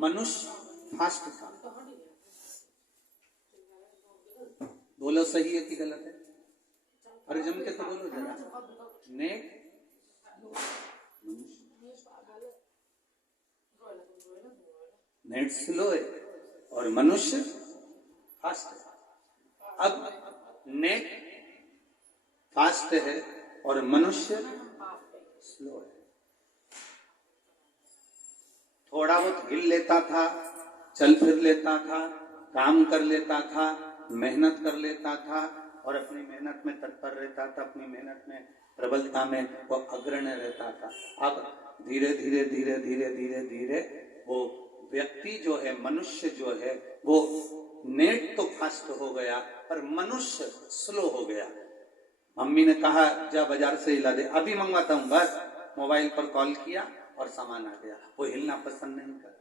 मनुष्य फास्ट था। बोलो सही है कि गलत है? अरे जम के तो बोलो जरा। नेट स्लो है और मनुष्य फास्ट है। अब नेट फास्ट है और मनुष्य स्लो है। थोड़ा बहुत हिल लेता था, चल फिर लेता था, काम कर लेता था, मेहनत कर लेता था और अपनी मेहनत में तत्पर रहता था, अपनी मेहनत में प्रबलता में वो अग्रणी रहता था। अब धीरे धीरे धीरे धीरे धीरे धीरे वो व्यक्ति जो है, मनुष्य जो है, वो नेट तो फास्ट हो गया पर मनुष्य स्लो हो गया। मम्मी ने कहा जा बाजार से हिला दे, अभी मंगवाता हूँ, बस मोबाइल पर कॉल किया और सामान आ गया। वो हिलना पसंद नहीं करा।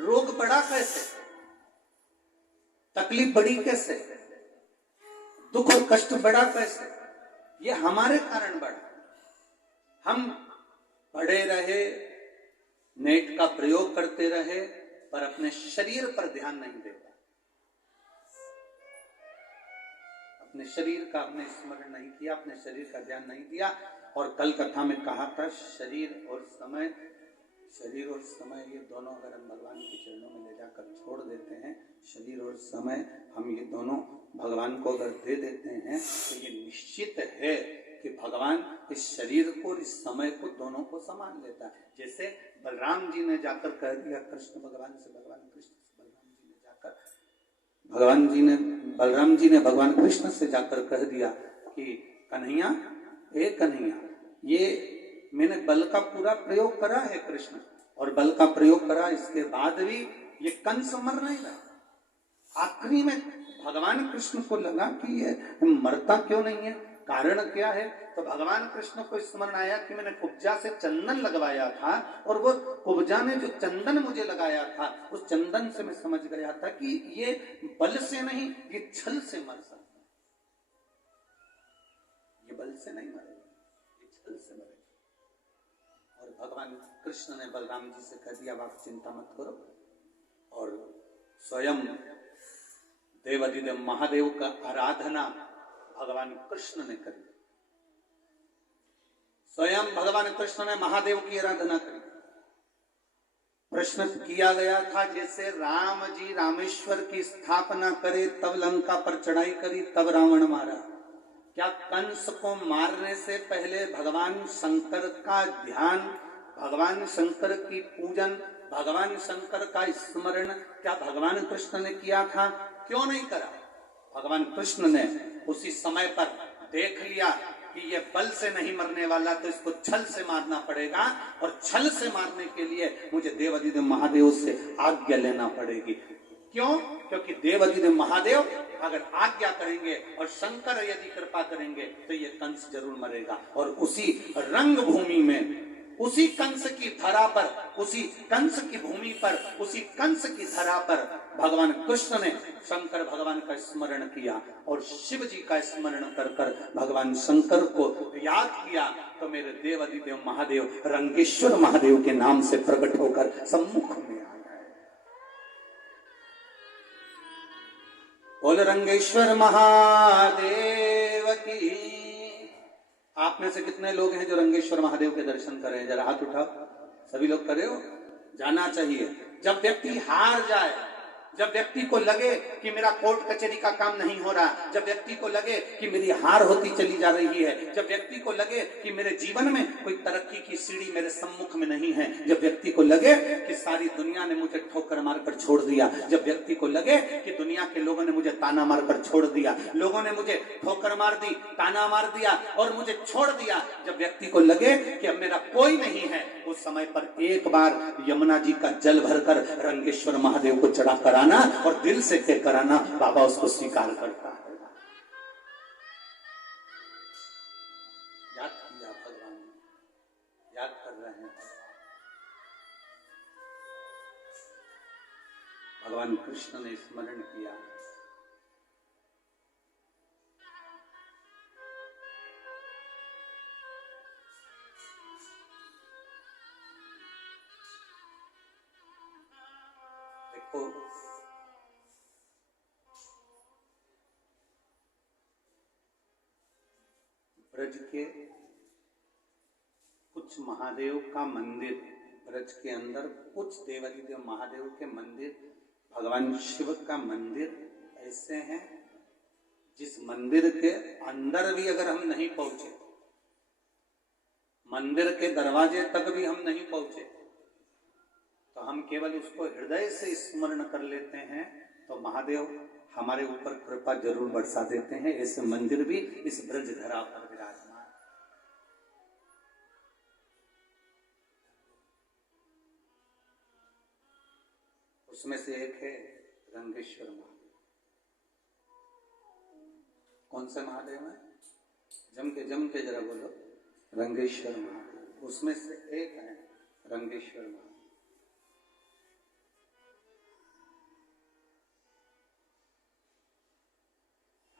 रोग बढ़ा कैसे, तकलीफ बढ़ी कैसे, दुख और कष्ट बढ़ा कैसे? ये हमारे कारण बढ़ा। हम पढ़े रहे, नेट का प्रयोग करते रहे पर अपने शरीर पर ध्यान नहीं देता, अपने शरीर का हमने स्मरण नहीं किया, अपने शरीर का ध्यान नहीं दिया। और कल कथा में कहा था, शरीर और समय ये दोनों अगर हम भगवान के चरणों में ले जाकर छोड़ देते हैं, शरीर और समय हम ये दोनों भगवान को अगर दे देते हैं तो ये निश्चित है कि भगवान इस शरीर को और इस समय को दोनों को संभाल लेता है। जैसे बलराम जी ने जाकर कह दिया कृष्ण भगवान से, बलराम जी ने भगवान कृष्ण से जाकर कह दिया कि कन्हैया, ए कन्हैया, ये मैंने बल का पूरा प्रयोग करा है कृष्ण, और बल का प्रयोग करा, इसके बाद भी ये कंस मर नहीं रहा। आखिरी में भगवान कृष्ण को लगा कि ये मरता क्यों नहीं है, कारण क्या है? तो भगवान कृष्ण को स्मरण आया कि मैंने कुब्जा से चंदन लगवाया था और वो कुब्जा ने जो चंदन मुझे लगाया था, उस चंदन से मैं समझ गया था कि ये बल से नहीं, ये छल से मर सकता है। ये बल से नहीं मरेगा, ये छल से मरेगा। और भगवान कृष्ण ने बलराम जी से कह दिया, आप चिंता मत करो। और स्वयं देवाधिदेव महादेव का आराधना भगवान कृष्ण ने करी। स्वयं भगवान कृष्ण ने महादेव की आराधना करी। प्रश्न किया गया था, जैसे राम जी रामेश्वर की स्थापना करे तब लंका पर चढ़ाई करी, तब रावण मारा। क्या कंस को मारने से पहले भगवान शंकर का ध्यान, भगवान शंकर की पूजन, भगवान शंकर का स्मरण क्या भगवान कृष्ण ने किया था? क्यों नहीं करा? भगवान कृष्ण ने उसी समय पर देख लिया कि ये बल से नहीं मरने वाला, तो इसको छल से मारना पड़ेगा, और छल से मारने के लिए मुझे देवाधिदेव महादेव से आज्ञा लेना पड़ेगी। क्यों? क्योंकि देवाधिदेव महादेव अगर आज्ञा करेंगे और शंकर यदि कृपा करेंगे तो ये कंस जरूर मरेगा। और उसी रंग भूमि में, उसी कंस की धरा पर, उसी कंस की भूमि पर, उसी कंस की धरा पर भगवान कृष्ण ने शंकर भगवान का स्मरण किया और शिव जी का स्मरण कर कर भगवान शंकर को याद किया, तो मेरे देवाधिदेव महादेव रंगेश्वर महादेव के नाम से प्रकट होकर सम्मुख में आ गए। बोल रंगेश्वर महादेव की। आप में से कितने लोग हैं जो रंगेश्वर महादेव के दर्शन कर रहे हैं? जरा हाथ उठाओ। सभी लोग करे हो? जाना चाहिए। जब व्यक्ति हार जाए, जब व्यक्ति को लगे कि मेरा कोर्ट कचहरी का काम नहीं हो रहा, जब व्यक्ति को लगे कि मेरी हार होती चली जा रही है, जब व्यक्ति को लगे कि मेरे जीवन में कोई तरक्की की सीढ़ी मेरे सम्मुख में नहीं है, जब व्यक्ति को लगे कि सारी दुनिया ने मुझे ठोकर मारकर छोड़ दिया, जब व्यक्ति को लगे कि दुनिया के लोगों ने मुझे ताना मारकर छोड़ दिया, लोगों ने मुझे ठोकर मार दी, ताना मार दिया और मुझे छोड़ दिया, जब व्यक्ति को लगे कि अब मेरा कोई नहीं है, उस समय पर एक बार यमुना जी का जल भरकर रंगेश्वर महादेव को चढ़ा कराना और दिल से कह कराना, बाबा उसको स्वीकार करता है। याद किया भगवान, याद कर रहे हैं। भगवान कृष्ण ने स्मरण किया। तो ब्रज के कुछ महादेव का मंदिर, ब्रज के अंदर कुछ देवादिदेव महादेव के मंदिर, भगवान शिव का मंदिर ऐसे हैं जिस मंदिर के अंदर भी अगर हम नहीं पहुंचे, मंदिर के दरवाजे तक भी हम नहीं पहुंचे, तो हम केवल उसको हृदय से स्मरण कर लेते हैं तो महादेव हमारे ऊपर कृपा जरूर बरसा देते हैं। ऐसे मंदिर भी इस ब्रज धरा पर विराजमान। उसमें से एक है रंगेश्वर महादेव। कौन से महादेव है? जम के जरा बोलो। रंगेश्वर महादेव, उसमें से एक है रंगेश्वर महादेव।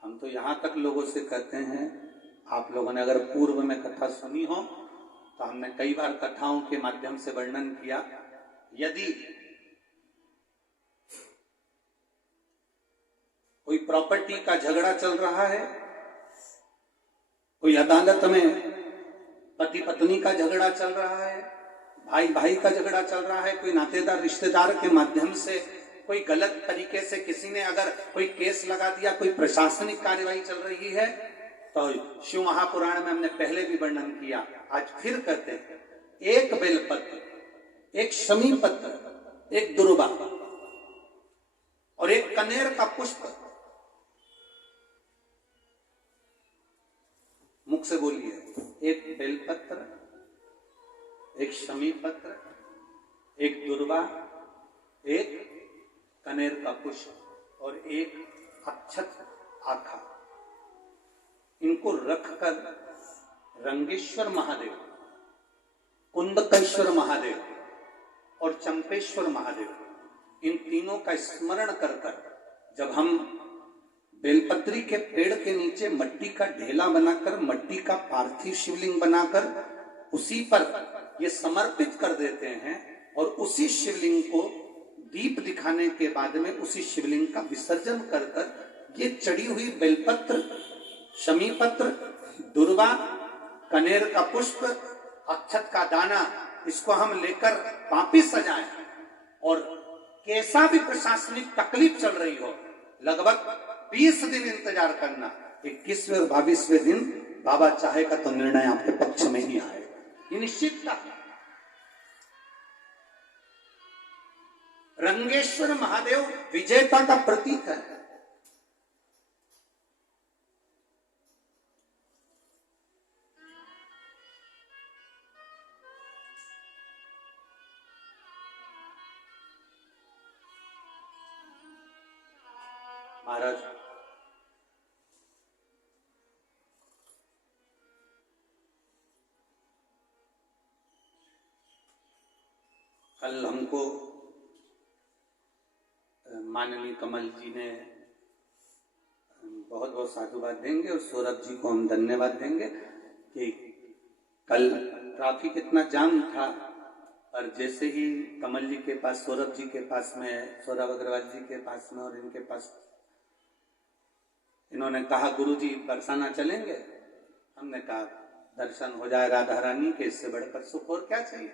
हम तो यहां तक लोगों से कहते हैं, आप लोगों ने अगर पूर्व में कथा सुनी हो तो हमने कई बार कथाओं के माध्यम से वर्णन किया, यदि कोई प्रॉपर्टी का झगड़ा चल रहा है, कोई अदालत में पति पत्नी का झगड़ा चल रहा है, भाई भाई का झगड़ा चल रहा है, कोई नातेदार रिश्तेदार के माध्यम से कोई गलत तरीके से किसी ने अगर कोई केस लगा दिया, कोई प्रशासनिक कार्यवाही चल रही है, तो शिव महापुराण में हमने पहले भी वर्णन किया, आज फिर कहते हैं, एक बेलपत्र, एक शमी पत्र, एक दुर्वा और एक कनेर का पुष्प, मुख से बोलिए, एक बेलपत्र, एक शमी पत्र, एक दुर्वा, एक कनेर का पुष्प और एक अक्षत आखा, इनको रखकर रंगेश्वर महादेव, कुंदकेश्वर महादेव और चंपेश्वर महादेव, इन तीनों का स्मरण कर कर जब हम बेलपत्री के पेड़ के नीचे मट्टी का ढेला बनाकर, मट्टी का पार्थिव शिवलिंग बनाकर उसी पर ये समर्पित कर देते हैं और उसी शिवलिंग को दीप दिखाने के बाद में उसी शिवलिंग का विसर्जन कर कर ये चढ़ी हुई बेलपत्र, शमी पत्र, दुर्वा, कनेर का पुष्प, अक्षत का दाना, इसको हम लेकर वापिस सजाएं और कैसा भी प्रशासनिक तकलीफ चल रही हो, लगभग 20 दिन इंतजार करना, 21वें और 22वें दिन बाबा चाहेगा तो निर्णय आपके पक्ष में ही आएगा, ये निश्चितता। रंगेश्वर महादेव विजेता का प्रतीक है। महाराज कल हमको माननीय कमल जी ने बहुत बहुत साधुवाद देंगे और सौरभ जी को हम धन्यवाद देंगे कि कल ट्रैफिक इतना जाम था और जैसे ही कमल जी के पास, सौरभ जी के पास में, सौरभ अग्रवाल जी के पास में और इनके पास, इन्होंने कहा गुरुजी बरसाना चलेंगे, हमने कहा दर्शन हो जाए राधा रानी के, इससे बढ़कर सुख और क्या चाहिए।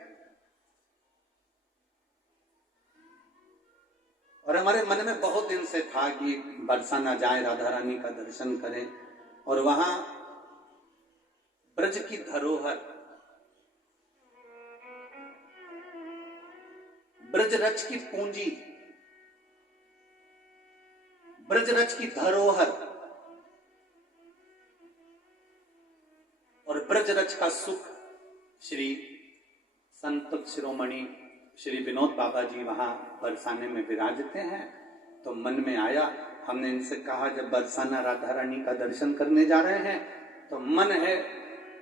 और हमारे मन में बहुत दिन से था कि बरसाना जाए, राधा रानी का दर्शन करें और वहां ब्रज की धरोहर, ब्रजरज की पूंजी, ब्रजरज की धरोहर और ब्रजरज का सुख श्री संत शिरोमणि श्री विनोद बाबा जी वहां बरसाने में विराजते हैं। तो मन में आया, हमने इनसे कहा जब बरसाना राधा रानी का दर्शन करने जा रहे हैं तो मन है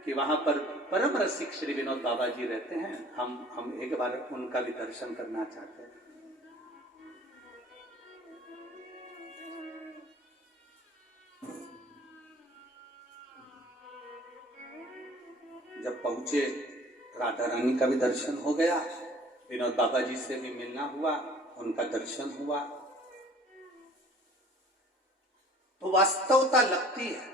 कि वहां पर परम रसिक श्री विनोद बाबा जी रहते हैं, हम एक बार उनका भी दर्शन करना चाहते हैं। जब पहुंचे राधा रानी का भी दर्शन हो गया, विनोद बाबा जी से भी मिलना हुआ उनका दर्शन हुआ, तो वास्तवता लगती है।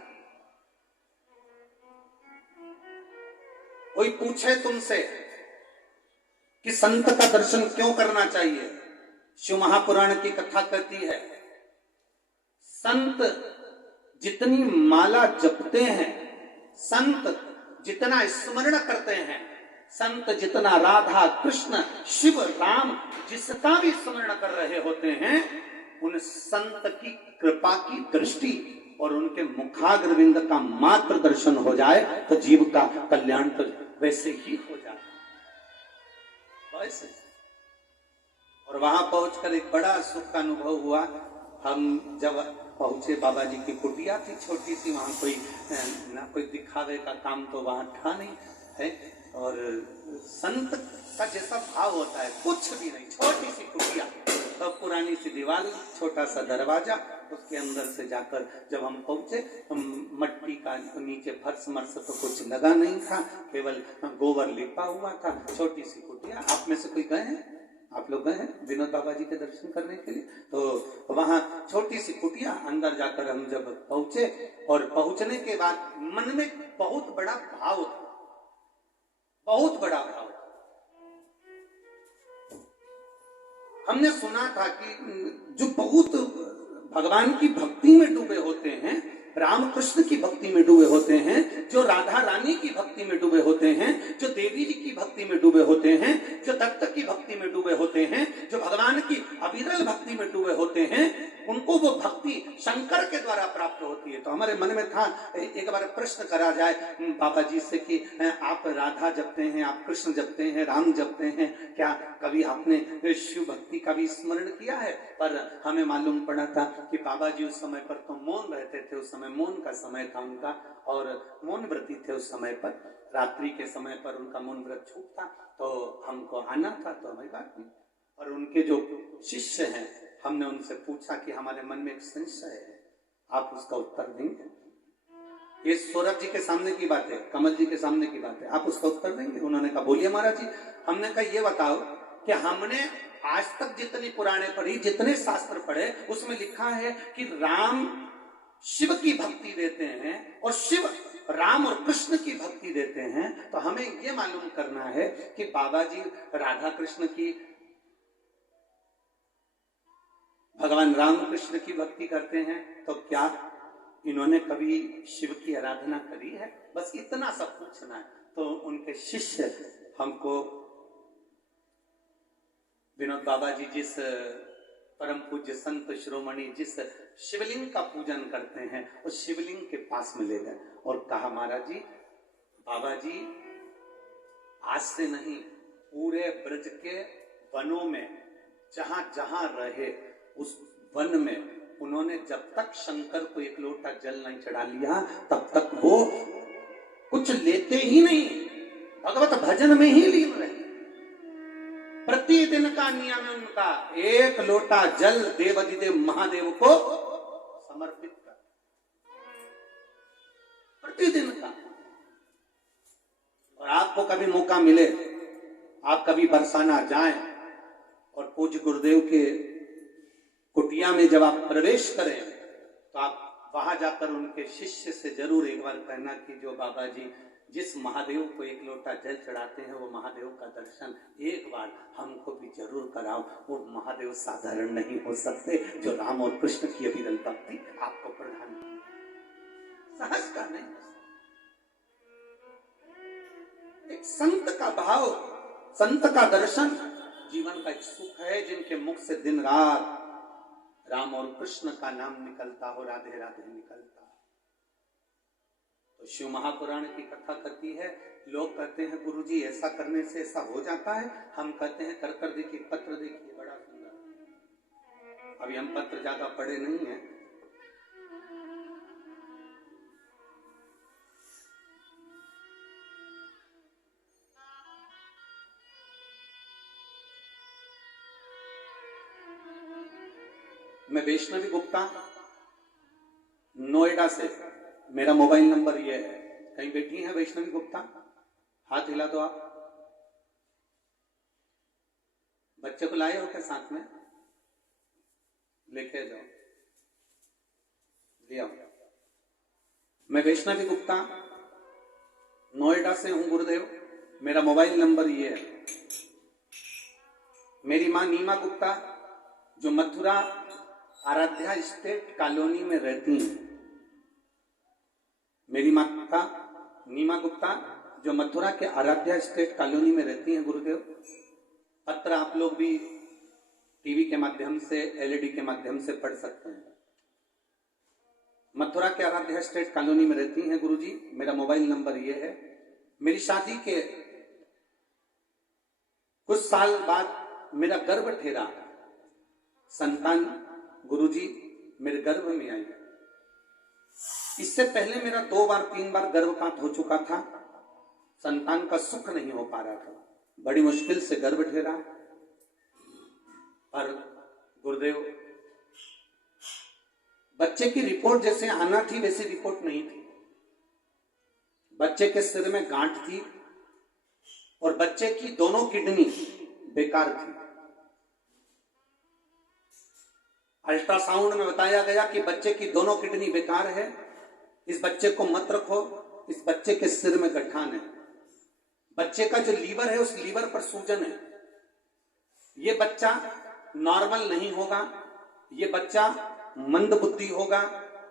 कोई पूछे तुमसे कि संत का दर्शन क्यों करना चाहिए, शिव महापुराण की कथा कहती है संत जितनी माला जपते हैं, संत जितना स्मरण करते हैं, संत जितना राधा कृष्ण शिव राम जिसका भी स्मरण कर रहे होते हैं, उन संत की कृपा की दृष्टि और उनके मुखाग्रविंद का मात्र दर्शन हो जाए तो जीव का कल्याण तो वैसे ही हो जाए, वैसे। और वहां पहुंचकर एक बड़ा सुख का अनुभव हुआ। हम जब पहुंचे, बाबा जी की कुटिया थी छोटी सी, वहां कोई ना कोई दिखावे का काम तो वहां था नहीं है, और संत का जैसा भाव होता है कुछ भी नहीं, छोटी सी कुटिया, तो पुरानी सी दीवार, छोटा सा दरवाजा, उसके अंदर से जाकर जब हम पहुंचे, मट्टी का नीचे फर्श मर्स तो कुछ लगा नहीं था, केवल गोबर लिपा हुआ था, छोटी सी कुटिया। आप में से कोई गए हैं? आप लोग गए हैं विनोद बाबा जी के दर्शन करने के लिए? तो वहां छोटी सी कुटिया, अंदर जाकर हम जब पहुंचे, और पहुंचने के बाद मन में बहुत बड़ा भाव था, बहुत बड़ा भाव। हमने सुना था कि जो बहुत भगवान की भक्ति में डूबे होते हैं, रामकृष्ण की भक्ति में डूबे होते हैं, जो राधा रानी की भक्ति में डूबे होते हैं, जो देवी जी की भक्ति में डूबे होते हैं, जो दत्त की भक्ति में डूबे होते हैं, जो भगवान की अविरल भक्ति में डूबे होते हैं, उनको वो भक्ति शंकर के द्वारा प्राप्त होती है। तो हमारे मन में था एक बार प्रश्न करा जाए बाबा जी से कि आप राधा जपते हैं, आप कृष्ण जपते हैं, राम जपते हैं, क्या कभी आपने शिव भक्ति का भी स्मरण किया है? पर हमें मालूम पड़ा था कि बाबा जी उस समय पर तो मौन रहते थे, उस समय मौन का समय था उनका, और मौन व्रती थे उस समय पर, रात्रि के समय पर उनका मौन व्रत छूटता, तो हमको आना था, तो हमारी बात नहीं। और उनके जो शिष्य हैं, हमने उनसे पूछा कि हमारे मन में एक संशय है, आप उसका उत्तर देंगे? ये सौरभ जी के सामने की बात है, कमल जी के सामने की बात है, आप उसका उत्तर देंगे? उन्होंने कहा बोलिए महाराज जी। हमने कहा ये बताओ कि हमने आज तक जितनी पुराणे पढ़ी, जितने शास्त्र पढ़े, उसमें लिखा है कि राम शिव की भक्ति देते हैं और शिव राम और कृष्ण की भक्ति देते हैं, तो हमें यह मालूम करना है कि बाबा जी राधा कृष्ण की, भगवान राम कृष्ण की भक्ति करते हैं, तो क्या इन्होंने कभी शिव की आराधना करी है? बस इतना सब पूछना है। तो उनके शिष्य हमको विनोद बाबा जी जिस परम पूज्य संत शिरोमणि जिस शिवलिंग का पूजन करते हैं, उस शिवलिंग के पास में ले गए और कहा महाराज जी, बाबा जी आज से नहीं, पूरे ब्रज के वनों में जहां जहां रहे, उस वन में उन्होंने जब तक शंकर को एक लोटा जल नहीं चढ़ा लिया, तब तक वो कुछ लेते ही नहीं, भगवत भजन में ही लीन रहे। प्रतिदिन का नियम है उनका, एक लोटा जल देवाधिदेव महादेव को समर्पित कर, प्रतिदिन का। और आपको कभी मौका मिले, आप कभी बरसाना जाएं और पूज्य गुरुदेव के कुटिया में जब आप प्रवेश करें, तो आप वहां जाकर उनके शिष्य से जरूर एक बार कहना कि जो बाबा जी जिस महादेव को एक लोटा जल चढ़ाते हैं, वो महादेव का दर्शन एक बार हमको भी जरूर कराओ। वो महादेव साधारण नहीं हो सकते, जो राम और कृष्ण की अविरल भक्ति आपको प्रदान की, सहज का नहीं। एक संत का भाव, संत का दर्शन जीवन का एक सुख है, जिनके मुख से दिन रात राम और कृष्ण का नाम निकलता हो, राधे राधे निकलता। तो शिव महापुराण की कथा कहती है, लोग कहते हैं गुरुजी ऐसा करने से ऐसा हो जाता है, हम कहते हैं कर कर देखिए, पत्र देखिए, बड़ा सुंदर। अभी हम पत्र ज्यादा पढ़े नहीं है, मैं वैष्णवी गुप्ता, नोएडा से, मेरा मोबाइल नंबर ये है। कहीं बैठी हैं वैष्णवी गुप्ता? हाथ हिला दो आप। बच्चे को लाए हो क्या साथ में? लेके जाओ, ले आओ। मैं वैष्णवी गुप्ता नोएडा से हूं गुरुदेव। मेरा मोबाइल नंबर ये है। मेरी मां नीमा गुप्ता जो मथुरा आराध्या स्टेट कॉलोनी में रहती हैं। मेरी माता नीमा गुप्ता जो मथुरा के आराध्या स्टेट कॉलोनी में रहती हैं गुरुदेव। पत्र आप लोग भी टीवी के माध्यम से, एलईडी के माध्यम से पढ़ सकते हैं। मथुरा के आराध्या स्टेट कॉलोनी में रहती हैं गुरुजी। मेरा मोबाइल नंबर ये है। मेरी शादी के कुछ साल बाद मेरा गर्भ ठेरा, संतान गुरुजी मेरे गर्भ में आई। इससे पहले मेरा 2 बार 3 बार गर्भपात हो चुका था। संतान का सुख नहीं हो पा रहा था। बड़ी मुश्किल से गर्भ ठेरा। पर गुरुदेव बच्चे की रिपोर्ट जैसे आना थी वैसी रिपोर्ट नहीं थी। बच्चे के सिर में गांठ थी और बच्चे की दोनों किडनी बेकार थी। अल्ट्रासाउंड में बताया गया कि बच्चे की दोनों किडनी बेकार है, इस बच्चे को मत रखो, इस बच्चे के सिर में गठान है। बच्चे का जो लीवर है उस लीवर पर सूजन है। ये बच्चा नॉर्मल नहीं होगा, ये बच्चा मंद बुद्धि होगा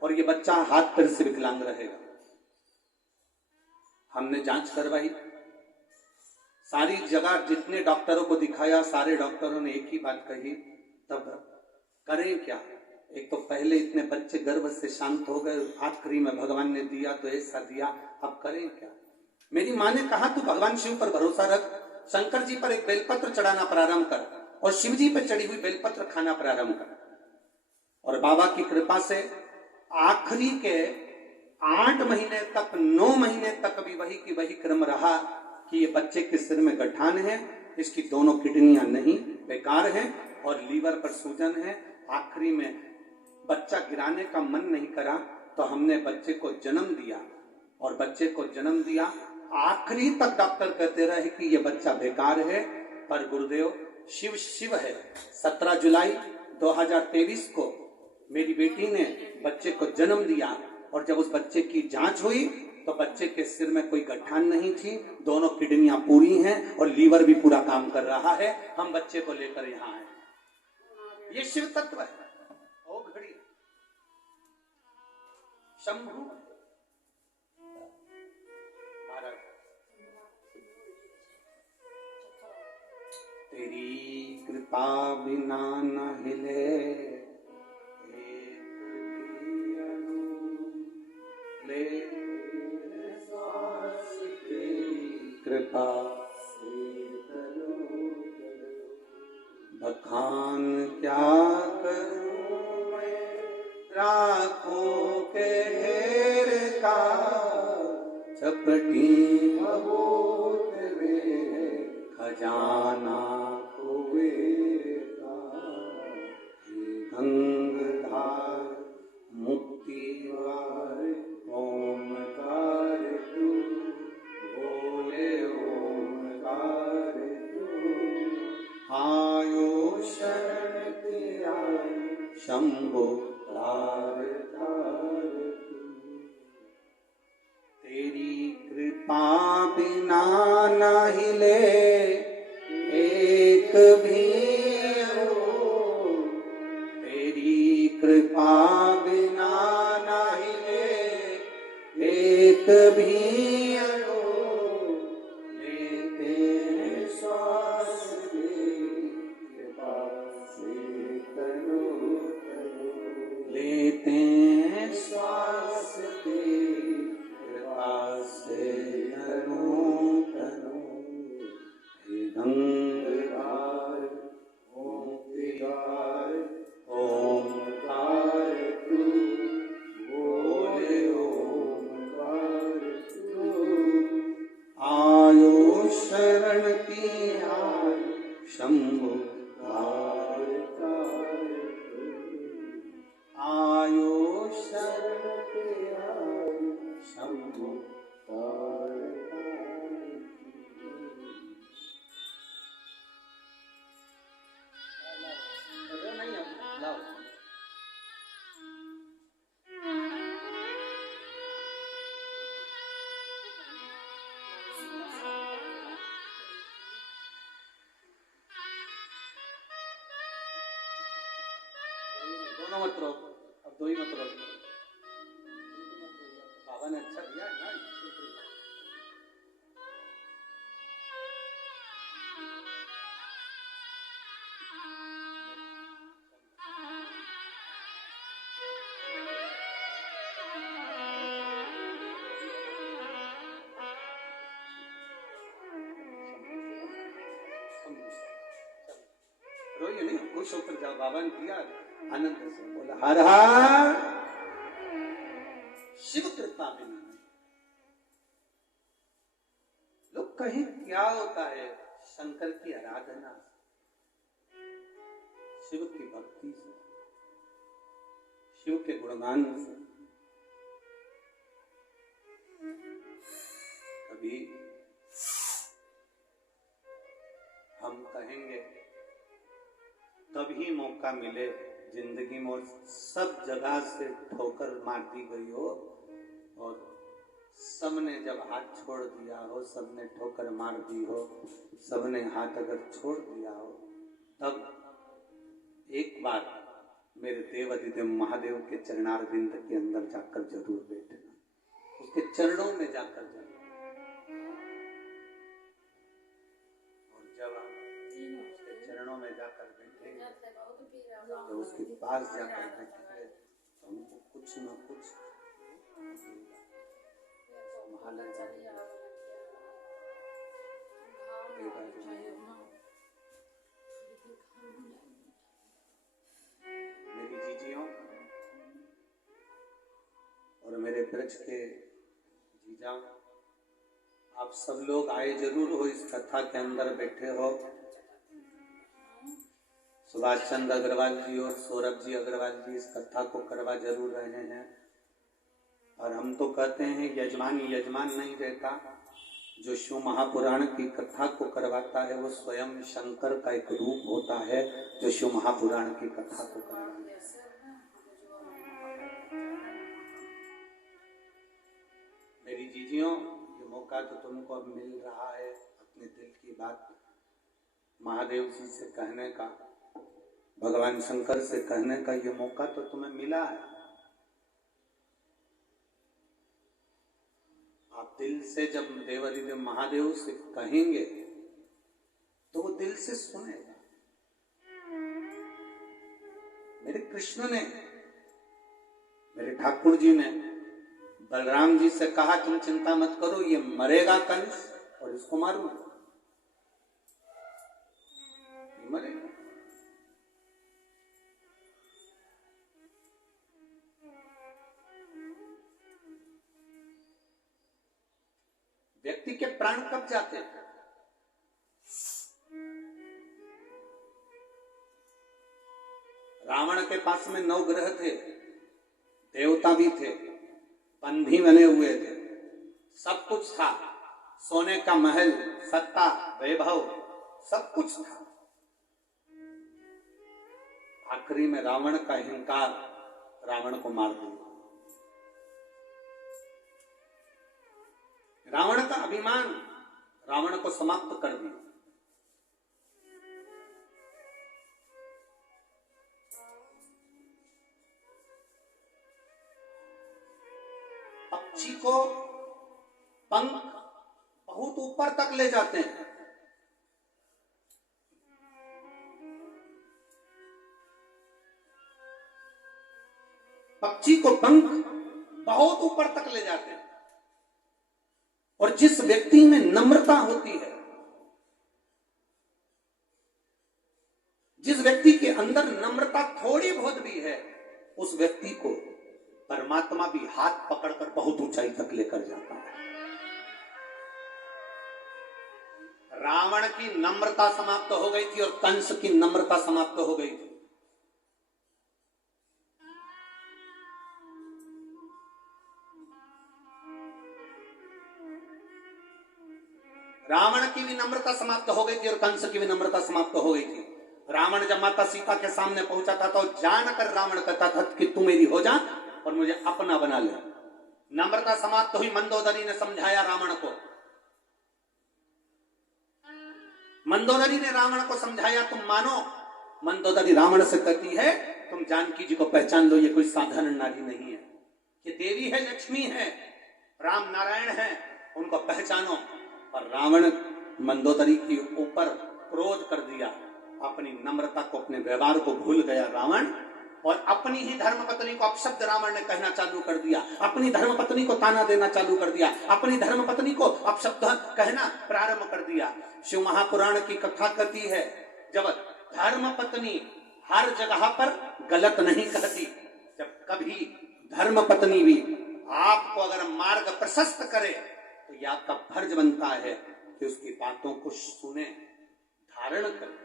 और ये बच्चा हाथ पैर से विकलांग रहेगा। हमने जांच करवाई, सारी जगह जितने डॉक्टरों को दिखाया सारे डॉक्टरों ने एक ही बात कही, तब करें क्या। एक तो पहले इतने बच्चे गर्भ से शांत हो गए, आखिरी में भगवान ने दिया तो ऐसा दिया, अब करें क्या। मेरी मां ने कहा तू भगवान शिव पर भरोसा रख, शंकर जी पर एक बेलपत्र चढ़ाना प्रारंभ कर और शिव जी पर चढ़ी हुई बेलपत्र खाना प्रारंभ कर। और बाबा की कृपा से आखिरी के 8 महीने तक, 9 महीने तक भी वही की वही क्रम रहा कि ये बच्चे के सिर में गठान है, इसकी दोनों किडनियां नहीं बेकार हैं और लीवर पर सूजन है। आखिरी में बच्चा गिराने का मन नहीं करा तो हमने बच्चे को जन्म दिया और बच्चे को जन्म दिया। आखिरी तक डॉक्टर कहते रहे कि ये बच्चा बेकार है, पर गुरुदेव शिव शिव है। 17 जुलाई 2023 को मेरी बेटी ने बच्चे को जन्म दिया और जब उस बच्चे की जांच हुई तो बच्चे के सिर में कोई गठान नहीं थी, दोनों किडनियां पूरी हैं और लीवर भी पूरा काम कर रहा है। हम बच्चे को लेकर यहाँ आए। ये शिव तत्व है। ओ घड़ी शंभु महाराज, तेरी कृपा बिना न हिले कृपा बखान क्या करूं मैं राखों के ढेर का, चपटी मबूत में खजाना कुबेर का। गंगाधार मुक्तिवार ओमकार तू, बोले ओमकार तू। आयो शरण तेरा शंभो तार तार तू। तेरी कृपा बिना न हिले एक भी हो, तेरी कृपा बिना न हिले एक भी हो। लेते हैं श्वास तेरी कृपा से तनो तनो, लेते हैं श्वास तेरी कृपा से तनो तनो। हे गंगाधार ओंकार ओंकार तू, बोले ओंकार तू। आयो शरण की आय शंभु तार तार तू। आयो शरण की आय शंभु तार तार तू। लाओ मत रो, अब दो ही मत रो। बाबा ने अच्छा दिया ना। रोइए नहीं, खुश होकर जाओ, बाबा ने दिया आनंद से बोला हर हर शिव कृपा बिना। लोग कहें क्या होता है, शंकर की आराधना, शिव की भक्ति से, शिव के गुणगान से। कभी हम कहेंगे तभी मौका मिले जिंदगी में, सब जगह से ठोकर मार दी गई हो और सबने जब हाथ छोड़ दिया हो, सबने ठोकर मार दी हो, सबने हाथ अगर छोड़ दिया हो, तब एक बार मेरे देव अधिदेव महादेव के चरणारविंद के अंदर जाकर जरूर बैठना, उसके चरणों में जाकर जाना। और जब उसके चरणों में जाकर तो उसके पास जाकर बैठे तो हमको कुछ न कुछ मेरी जीजियों और मेरे ब्रज के जीजा, आप सब लोग आए जरूर हो, इस कथा के अंदर बैठे हो। सुभाष चंद्र अग्रवाल जी और सौरभ जी अग्रवाल जी इस कथा को करवा जरूर रहे हैं। और हम तो कहते हैं यजमान यजमान नहीं रहता, जो शिव महापुराण की कथा को करवाता है वो स्वयं शंकर का एक रूप होता है, जो शिव महापुराण की कथा को करवाता है। मेरी जीजियों, ये मौका तो तुमको अब मिल रहा है अपने दिल की बात महादेव जी से कहने का, भगवान शंकर से कहने का, ये मौका तो तुम्हें मिला है। आप दिल से जब देवाधिदेव महादेव से कहेंगे तो वो दिल से सुनेगा। मेरे कृष्ण ने, मेरे ठाकुर जी ने बलराम जी से कहा तुम चिंता मत करो, ये मरेगा कंस और इसको मारूंगा, ये मरेगा। व्यक्ति के प्राण कब जाते हैं? रावण के पास में 9 ग्रह थे, देवता भी थे, बंधी बने हुए थे, सब कुछ था, सोने का महल, सत्ता, वैभव, सब कुछ था। आखिरी में रावण का अहंकार रावण को मार दिया। रावण का अभिमान रावण को समाप्त कर दिया। पक्षी को पंख बहुत ऊपर तक ले जाते हैं, पक्षी को पंख बहुत ऊपर तक ले जाते हैं। और जिस व्यक्ति में नम्रता होती है, जिस व्यक्ति के अंदर नम्रता थोड़ी बहुत भी है, उस व्यक्ति को परमात्मा भी हाथ पकड़कर बहुत ऊंचाई तक लेकर जाता है। रावण की नम्रता समाप्त हो गई थी और कंस की नम्रता समाप्त हो गई थी। रावण की भी नम्रता समाप्त हो गई थी और कंस की भी नम्रता समाप्त हो गई थी। रावण जब माता सीता के सामने पहुंचा था तो जानकर रावण कहता था कि तू मेरी हो जा और मुझे अपना बना ले। नम्रता समाप्त हुई, मंदोदरी ने समझाया रावण को, मंदोदरी ने रावण को समझाया तुम मानो। मंदोदरी रावण से कहती है तुम जानकी जी को पहचान लो, ये कोई साधारण नारी नहीं है, ये देवी है, लक्ष्मी है, राम नारायण है, उनको पहचानो। और रावण मंदोदरी के ऊपर क्रोध कर दिया, अपनी नम्रता को, अपने व्यवहार को भूल गया रावण, और अपनी ही धर्मपत्नी को अपशब्द रावण ने कहना चालू कर दिया, अपनी धर्मपत्नी को ताना देना चालू कर दिया, अपनी धर्मपत्नी को अपशब्द कहना प्रारंभ कर दिया। शिव महापुराण की कथा कहती है, जब धर्मपत्नी हर जगह पर गलत नहीं कहती, जब कभी धर्मपत्नी भी आपको अगर मार्ग प्रशस्त करे तो यह आपका फर्ज बनता है कि उसकी बातों को सुने, धारण करें।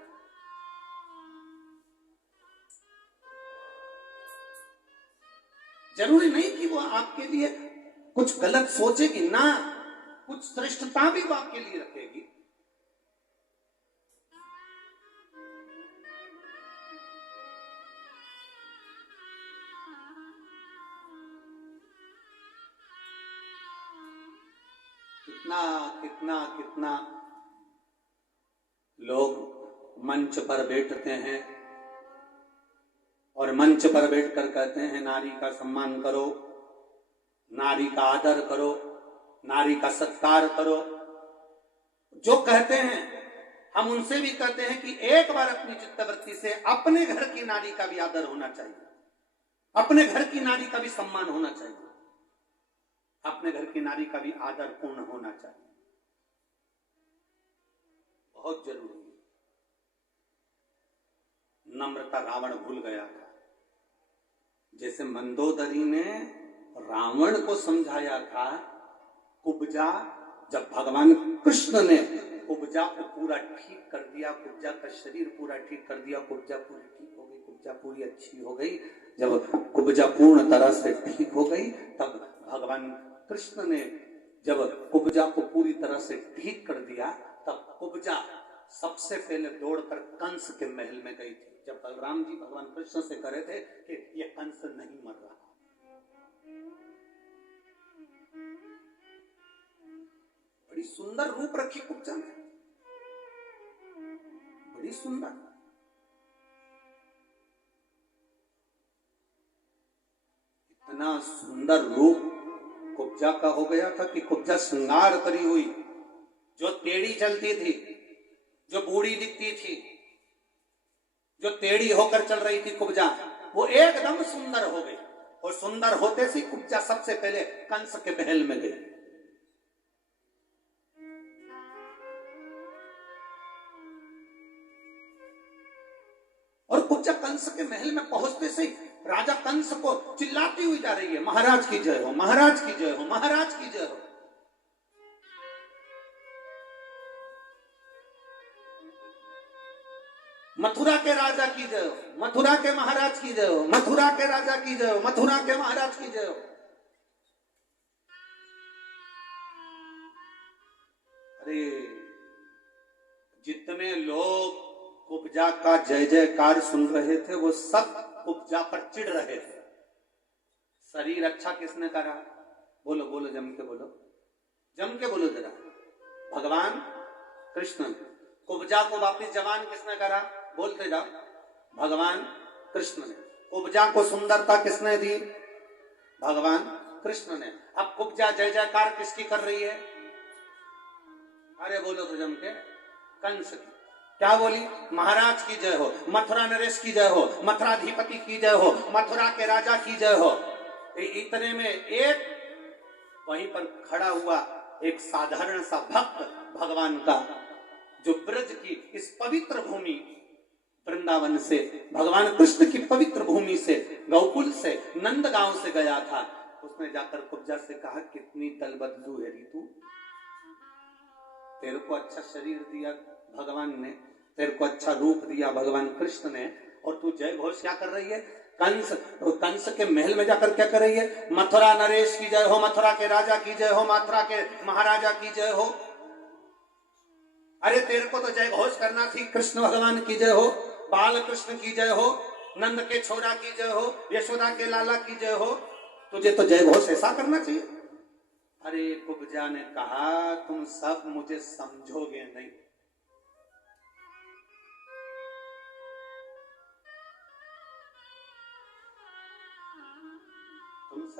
जरूरी नहीं कि वो आपके लिए कुछ गलत सोचेगी ना, कुछ श्रेष्ठता भी वो आपके लिए रखेगी। कितना कितना कितना लोग मंच पर बैठते हैं और मंच पर बैठकर कहते हैं नारी का सम्मान करो, नारी का आदर करो, नारी का सत्कार करो। जो कहते हैं हम उनसे भी कहते हैं कि एक बार अपनी चित्तवृत्ति से अपने घर की नारी का भी आदर होना चाहिए, अपने घर की नारी का भी सम्मान होना चाहिए, अपने घर की नारी का भी आदर पूर्ण होना चाहिए, बहुत जरूरी है। नम्रता रावण भूल गया था। जैसे मंदोदरी ने रावण को समझाया था, कुब्जा, जब भगवान कृष्ण ने कुब्जा को पूरा ठीक कर दिया, कुब्जा का शरीर पूरा ठीक कर दिया, कुब्जा पूरी ठीक हो गई, कुब्जा पूरी अच्छी हो गई, जब कुब्जा पूर्ण तरह से ठीक हो गई, तब भगवान कृष्ण ने जब कुब्जा को पूरी तरह से ठीक कर दिया, तब कुब्जा सबसे पहले दौड़कर कंस के महल में गई थी। जब बलराम जी भगवान कृष्ण से कह रहे थे कि ये कंस नहीं मर रहा, बड़ी सुंदर रूप रखी कुब्जा ने, बड़ी सुंदर। इतना सुंदर रूप कुब्जा का हो गया था कि कुब्जा श्रृंगार करी हुई, जो टेढ़ी चलती थी, जो बूढ़ी दिखती थी, जो टेढ़ी होकर चल रही थी कुब्जा, वो एकदम सुंदर हो गई। और सुंदर होते से कुब्जा सबसे पहले कंस के महल में गई। और कुब्जा कंस के महल में पहुंचते से राजा कंस को चिल्लाती हुई जा रही है, महाराज की जय हो, महाराज की जय हो, महाराज की जय हो। मथुरा के राजा की जय हो, मथुरा के महाराज की जय हो, मथुरा के राजा की जय हो, मथुरा के महाराज की जय हो। अरे जितने लोग कुब्जा का जय जयकार सुन रहे थे वो सब कुब्जा पर चिढ़ रहे थे। शरीर अच्छा किसने करा? बोलो बोलो, जम के बोलो, जम के बोलो जरा। भगवान कृष्ण। कुब्जा को वापिस जवान किसने करा? बोलते जाओ। भगवान कृष्ण ने। कुब्जा को सुंदरता किसने दी? भगवान कृष्ण ने। अब कुब्जा जय जयकार किसकी कर रही है? अरे बोलो तो जम के, कंस की। क्या बोली? महाराज की जय हो, मथुरा नरेश की जय हो, मथुराधिपति की जय हो, मथुरा के राजा की जय हो। इतने में एक वहीं पर खड़ा हुआ एक साधारण सा भक्त भगवान का, जो ब्रज की इस पवित्र भूमि वृंदावन से, भगवान कृष्ण की पवित्र भूमि से, गोकुल से, नंदगांव से गया था। उसने जाकर कुब्जा से कहा, कितनी दल बदलू है ऋतु, तेरे को अच्छा शरीर दिया भगवान ने, तेरे को अच्छा रूप दिया भगवान कृष्ण ने, और तू जय घोष क्या कर रही है? कंस के महल में जाकर क्या कर रही है? मथुरा नरेश की जय हो, मथुरा के राजा की जय हो, मथुरा के महाराजा की जय हो। अरे तेरे को तो जय घोष करना थी, कृष्ण भगवान की जय हो, बाल कृष्ण की जय हो, नंद के छोरा की जय हो, यशोदा के लाला की जय हो। तुझे तो जय घोष ऐसा करना चाहिए। अरे कुब्जा ने कहा, तुम सब मुझे समझोगे नहीं।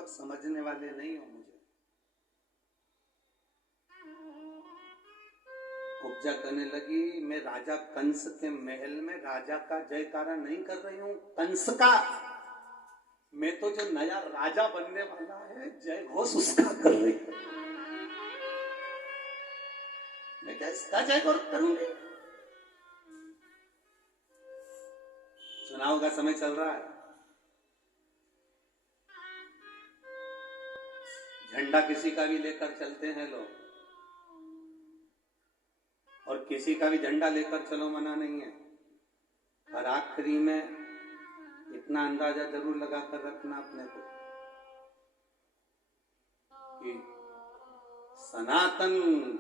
सब समझने वाले नहीं हो मुझे। कुब्जा कहने लगी, मैं राजा कंस के महल में राजा का जयकारा नहीं कर रही हूं, कंस का। मैं तो जो नया राजा बनने वाला है जय घोष उसका कर रही हूं। मैं क्या इसका जय घोष करूंगी? चुनाव का समय चल रहा है, झंडा किसी का भी लेकर चलते हैं लोग, और किसी का भी झंडा लेकर चलो मना नहीं है, और आखिरी में इतना अंदाजा जरूर लगा कर रखना अपने को कि सनातन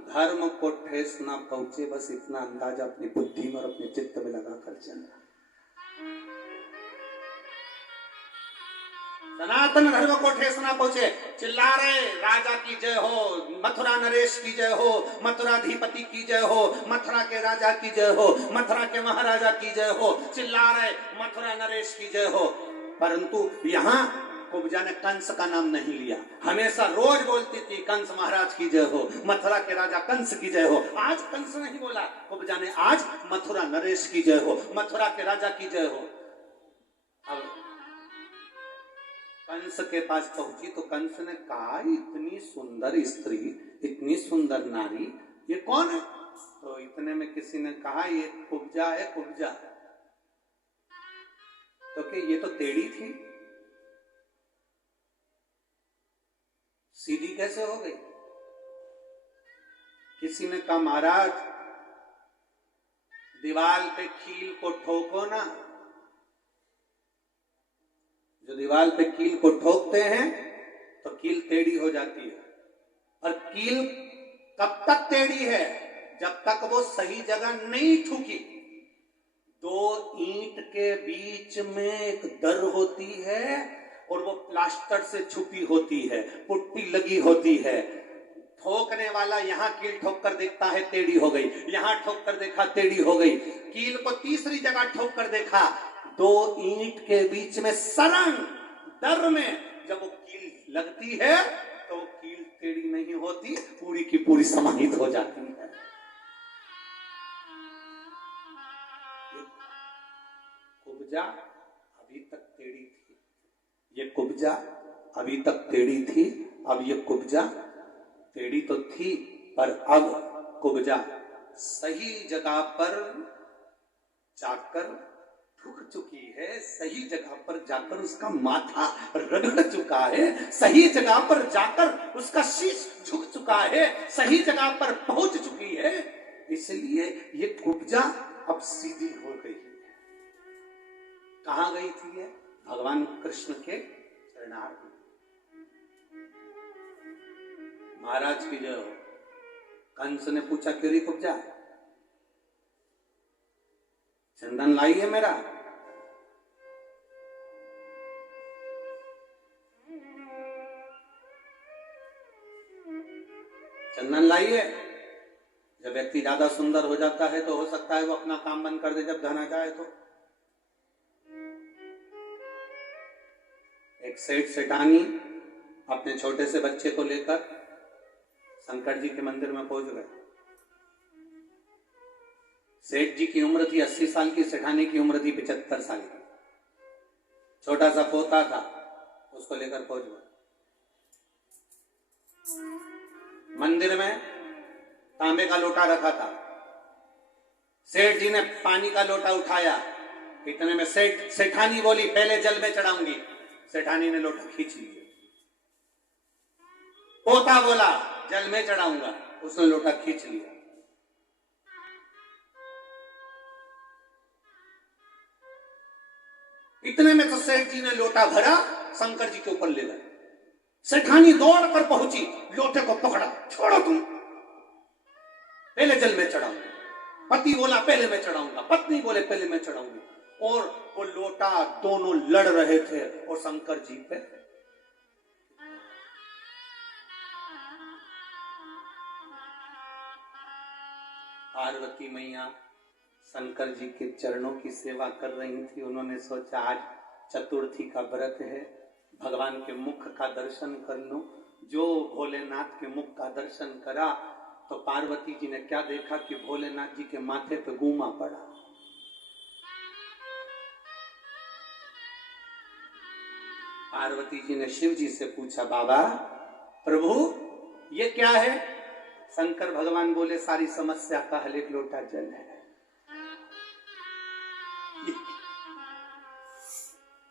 धर्म को ठेस ना पहुंचे, बस इतना अंदाजा अपनी बुद्धि में और अपने चित्त में लगा कर चलना। सनातन धर्म को ठेस ना पहुंचे। चिल्ला रहे राजा की जय हो, मथुरा नरेश की जय हो, मथुराधिपति की जय हो, मथुरा के राजा की जय हो, मथुरा के महाराजा की जय हो, चिल्ला रहे मथुरा नरेश की जय हो। परंतु यहाँ कुब्जा ने कंस का नाम नहीं लिया। हमेशा रोज बोलती थी कंस महाराज की जय हो, मथुरा के राजा कंस की जय हो। आज कंस नहीं बोला कुब्जा ने, आज मथुरा नरेश की जय हो, मथुरा के राजा की जय हो। अब कंस के पास पहुंची तो कंस ने कहा, इतनी सुंदर स्त्री, इतनी सुंदर नारी, ये कौन है? तो इतने में किसी ने कहा, ये कुब्जा है, कुब्जा। तो कि ये तो टेढ़ी थी, सीधी कैसे हो गई? किसी ने कहा, महाराज दीवार पे कील को ठोको ना, जो दीवार पे कील को ठोकते हैं तो कील टेढ़ी हो जाती है। और कील कब तक टेढ़ी है? जब तक वो सही जगह नहीं ठुकी। दो ईंट के बीच में एक दर होती है और वो प्लास्टर से छुपी होती है, पुट्टी लगी होती है। ठोकने वाला यहाँ कील ठोक कर देखता है, टेढ़ी हो गई, यहाँ ठोक कर देखा, टेढ़ी हो गई। कील को तीसरी जगह ठोक कर देखा, दो ईंट के बीच में सरंग दर में जब वो कील लगती है तो वो कील टेढ़ी नहीं होती, पूरी की पूरी समाहित हो जाती है। कुब्जा अभी तक टेढ़ी थी, ये कुब्जा अभी तक टेढ़ी थी। अब ये कुब्जा टेढ़ी तो थी, पर अब कुब्जा सही जगह पर जाकर ठुक चुकी है, सही जगह पर जाकर उसका माथा रगड़ चुका है, सही जगह पर जाकर उसका शीश झुक चुका है, सही जगह पर पहुंच चुकी है। इसलिए ये कुब्जा अब सीधी हो गई है। कहां गई थी ये? भगवान कृष्ण के चरणार्थ। महाराज की जो कंस ने पूछा, क्यों री कुब्जा, चंदन लाई है मेरा? चंदन लाई है? जब व्यक्ति ज्यादा सुंदर हो जाता है तो हो सकता है वो अपना काम बंद कर दे जब धन आ जाए तो। एक सेठ सेठानी अपने छोटे से बच्चे को लेकर शंकर जी के मंदिर में पहुंच गए। सेठ जी की उम्र थी 80 साल की, सेठानी की उम्र थी 75 साल की। छोटा सा पोता था, उसको लेकर पहुंच गए। मंदिर में तांबे का लोटा रखा था। सेठ जी ने पानी का लोटा उठाया, इतने में सेठानी बोली, पहले जल में चढ़ाऊंगी। सेठानी ने लोटा खींच लिया। पोता बोला, जल में चढ़ाऊंगा, उसने लोटा खींच लिया। इतने में तो सेठ जी ने लोटा भरा, शंकर जी के ऊपर ले गए। सेठानी दौड़ कर पहुंची, लोटे को पकड़ा, छोड़ो तुम, पहले जल में चढ़ाऊंगा। पति बोला पहले मैं चढ़ाऊंगा, पत्नी बोले पहले मैं चढ़ाऊंगी। और वो लोटा दोनों लड़ रहे थे और शंकर जी पे पार्वती मैया शंकर जी के चरणों की सेवा कर रही थी। उन्होंने सोचा आज चतुर्थी का व्रत है, भगवान के मुख का दर्शन कर लो। जो भोलेनाथ के मुख का दर्शन करा तो पार्वती जी ने क्या देखा कि भोलेनाथ जी के माथे पे गूमा पड़ा। पार्वती जी ने शिव जी से पूछा, बाबा प्रभु ये क्या है? शंकर भगवान बोले, सारी समस्या का हल एक लोटा जल है।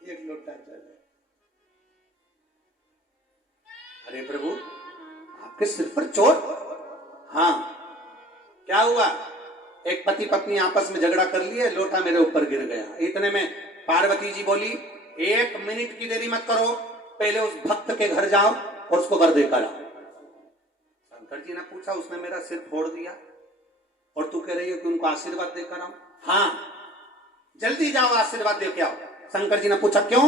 एक लोटा जल है। अरे प्रभु आपके सिर पर चोट? हाँ। क्या हुआ? एक पति पत्नी आपस में झगड़ा कर लिए, लोटा मेरे ऊपर गिर गया। इतने में पार्वती जी बोली, 1 मिनट की देरी मत करो, पहले उस भक्त के घर जाओ और उसको वर देकर आओ। शंकर जी ने पूछा, उसने मेरा सिर फोड़ दिया और तू कह रही है कि उनको आशीर्वाद देकर आओ? हाँ जल्दी जाओ आशीर्वाद दे के आओ। शंकर जी ने पूछा क्यों?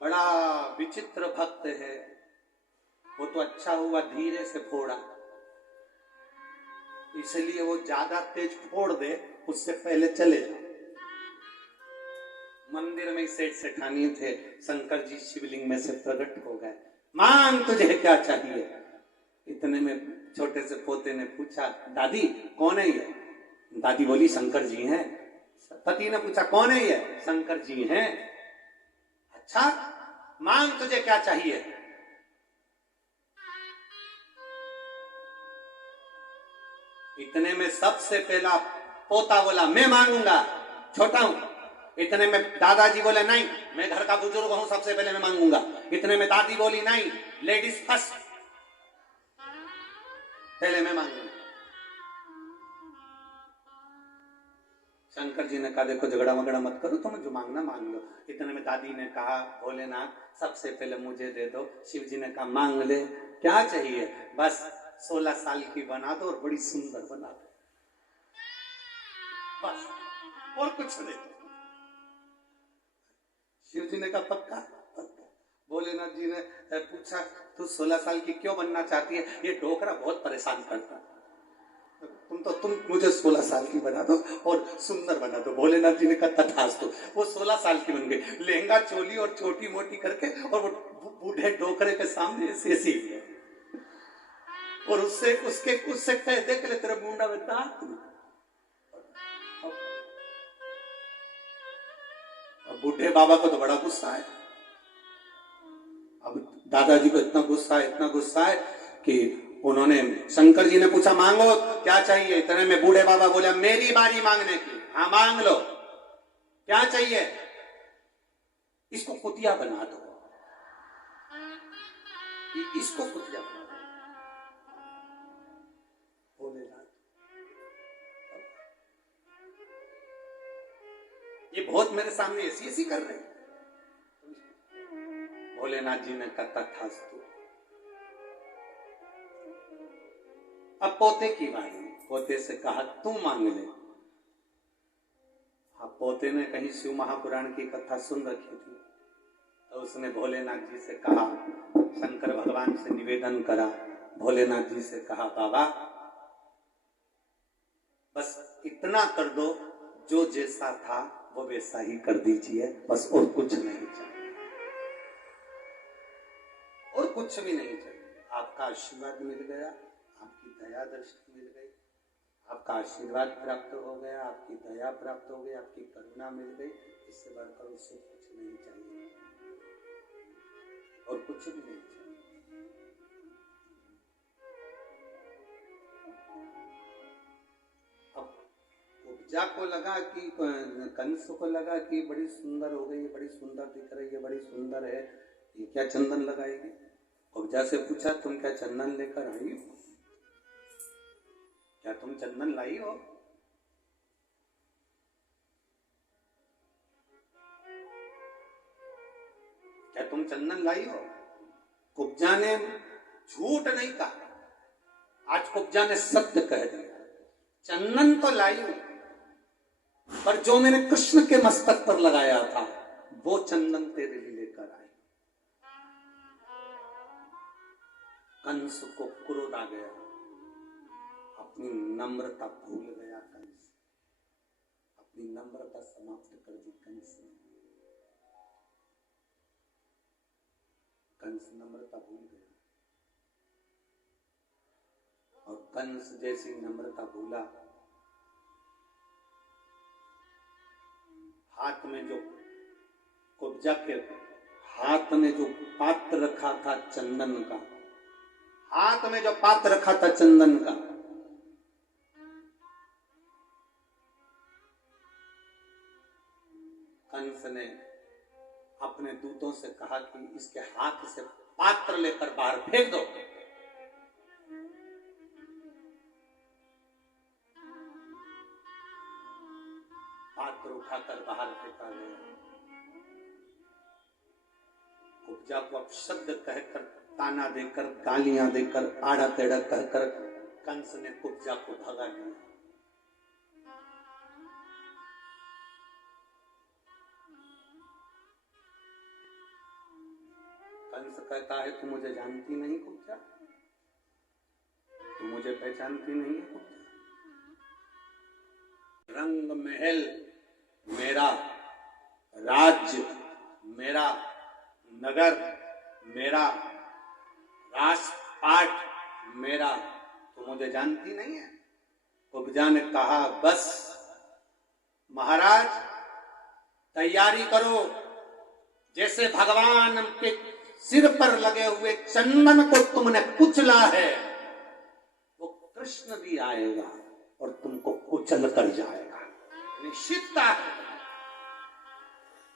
बड़ा विचित्र भक्त है, वो तो अच्छा हुआ धीरे से फोड़ा, इसलिए वो ज्यादा तेज फोड़ दे, उससे पहले चले जाओ। मंदिर में सेठ सेठानी थे, शंकर जी शिवलिंग में से प्रकट हो गए। मांग तुझे क्या चाहिए? इतने में छोटे से पोते ने पूछा, दादी कौन है ये? दादी बोली, शंकर जी हैं। पति ने पूछा, कौन है ये? शंकर जी हैं। अच्छा मांग तुझे क्या चाहिए? इतने में सबसे पहला पोता बोला, मैं मांगूंगा, छोटा हूं। इतने में दादाजी बोले, नहीं मैं घर का बुजुर्ग हूं, सबसे पहले मैं मांगूंगा। इतने में दादी बोली, नहीं लेडीज फर्स्ट, पहले मैं मांगूंगा। शंकर जी ने कहा, देखो झगड़ा वगड़ा मत करो, तुम्हें जो मांगना मांग लो। इतने में दादी ने कहा, भोलेनाथ सबसे पहले मुझे दे दो। शिव जी ने कहा, मांग ले, क्या चाहिए? बस 16 साल की बना दो और बड़ी सुंदर बना दो, बस और कुछ नहीं। शिव जी ने कहा, पक्का? पक्का। भोलेनाथ जी ने पूछा, तू 16 साल की क्यों बनना चाहती है? ये डोकरा बहुत परेशान करता है। तुम मुझे 16 साल की बना दो और सुंदर बना दो। भोलेनाथ जी ने कहा, तथास्तु। वो 16 साल की बन गई, लहंगा चोली और छोटी मोटी करके, और वो बूढ़े डोकरे के सामने ऐसी और उससे कह दे के तेरा मुंडा में दांत। अब बूढ़े बाबा को तो बड़ा गुस्सा है। अब दादाजी को इतना गुस्सा है कि उन्होंने, शंकर जी ने पूछा, मांगो क्या चाहिए? इतने में बूढ़े बाबा बोले, मेरी बारी मांगने की। हाँ मांग लो, क्या चाहिए? इसको कुतिया बना दो, इसको कुतिया बना दो। ये बहुत मेरे सामने ऐसी कर रहे। भोलेनाथ जी ने कहा, तथास्तु। अब पोते की बारी, पोते से कहा, तू मांग ले। अब पोते ने कहीं शिव महापुराण की कथा सुन रखी थी, तो उसने भोलेनाथ जी से कहा, शंकर भगवान से निवेदन करा। भोलेनाथ जी से कहा, बाबा बस इतना कर दो, जो जैसा था वो वैसा ही कर दीजिए, बस और कुछ नहीं चाहिए, और कुछ भी नहीं चाहिए। आपका आशीर्वाद मिल गया, आपकी दया दृष्टि मिल गई, आपका आशीर्वाद प्राप्त हो गया, आपकी दया प्राप्त हो गई, आपकी करुणा मिल गई, इससे बढ़कर उससे कुछ नहीं चाहिए, और कुछ भी नहीं चाहिए। अब उपजा को लगा कि, कंस को लगा कि बड़ी सुंदर हो गई, बड़ी सुंदर दिख रही है, बड़ी सुंदर है, ये क्या चंदन लगाएगी? उपजा से पूछा, तुम क्या चंदन लेकर आई हो? क्या तुम चंदन लाई हो? क्या तुम चंदन लाई हो? कुब्जा ने झूठ नहीं कहा, आज कुब्जा ने सत्य कह दिया, चंदन तो लाई हूं, पर जो मैंने कृष्ण के मस्तक पर लगाया था वो चंदन तेरे लिए लेकर आई। कंस को क्रोध आ गया, अपनी नम्रता भूल गया कंस, अपनी नम्रता समाप्त कर दी कंस ने। कंस नम्रता भूल गया, और कंस जैसी नम्रता भूला, हाथ में जो कुब्जा के हाथ में जो पात्र रखा था चंदन का, हाथ में जो पात्र रखा था चंदन का, कंस ने अपने दूतों से कहा कि इसके हाथ से पात्र लेकर बाहर फेंक दो। पात्र उठाकर बाहर फेंका गया। कुब्जा को अपशब्द कहकर, ताना देकर, गालियां देकर, आड़ा टेढ़ा कहकर कंस ने कुब्जा को भगा दिया। कंस कहता है, तू मुझे जानती नहीं कुब्जा, तू मुझे पहचानती नहीं है कुब्जा। रंग महल मेरा, राज्य मेरा, नगर मेरा, राजपाट मेरा, तो मुझे जानती नहीं है। कुब्जा ने कहा, बस महाराज तैयारी करो, जैसे भगवान के सिर पर लगे हुए चंदन को तुमने कुचला है, वो कृष्ण भी आएगा और तुमको कुचल कर जाएगा, निश्चितता है,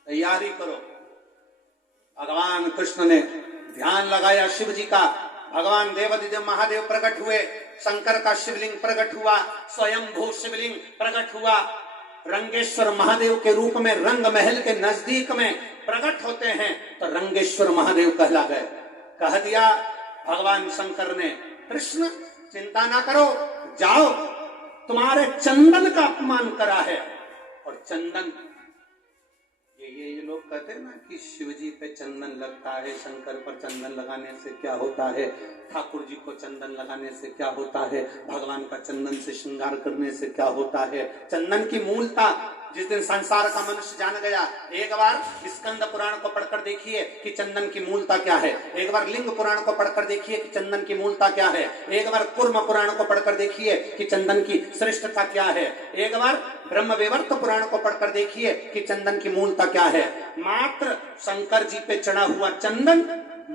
तैयारी करो। भगवान कृष्ण ने ध्यान लगाया शिव जी का, भगवान देवादिदेव महादेव प्रकट हुए, शंकर का शिवलिंग प्रकट हुआ, स्वयंभू शिवलिंग प्रकट हुआ, रंगेश्वर महादेव के रूप में रंग महल के नजदीक में प्रकट होते हैं तो रंगेश्वर महादेव कहला गए। कह दिया भगवान शंकर ने, कृष्ण चिंता ना करो, जाओ, तुम्हारे चंदन का अपमान करा है। और चंदन, ये लोग कहते हैं ना कि शिव जी पे चंदन लगता है, शंकर पर चंदन लगाने से क्या होता है, ठाकुर जी को चंदन लगाने से क्या होता है, भगवान का चंदन से श्रृंगार करने से क्या होता है। चंदन की मूलता जिस दिन संसार का मनुष्य जान गया, एक बार स्कंद पुराण को पढ़कर देखिए कि चंदन की मूलता क्या है, एक बार लिंग पुराण को पढ़कर देखिए कि चंदन की मूलता क्या है, एक बार कूर्म पुराण को पढ़कर देखिए कि चंदन की श्रेष्ठता क्या है, एक बार ब्रह्म विवर्त पुराण को पढ़कर देखिए कि चंदन की मूलता क्या है। मात्र शंकर जी पे चढ़ा हुआ चंदन,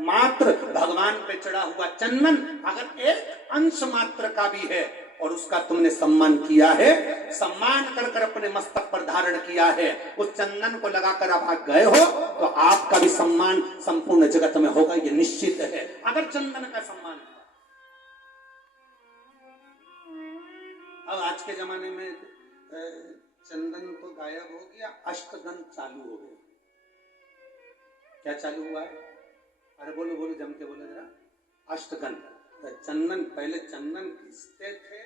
मात्र भगवान पे चढ़ा हुआ चंदन अगर एक अंश मात्र का भी है और उसका तुमने सम्मान किया है, सम्मान कर कर अपने मस्तक पर धारण किया है, उस चंदन को लगाकर आप गए हो तो आपका भी सम्मान संपूर्ण जगत में होगा, ये निश्चित है। अगर चंदन का सम्मान है। अब आज के जमाने में चंदन तो गायब हो गया, अष्टगंध चालू हो गया। क्या चालू हुआ है? अरे बोलो बोलो, जम के बोलो जरा। अष्टगंध। चंदन, पहले चंदन घिसते थे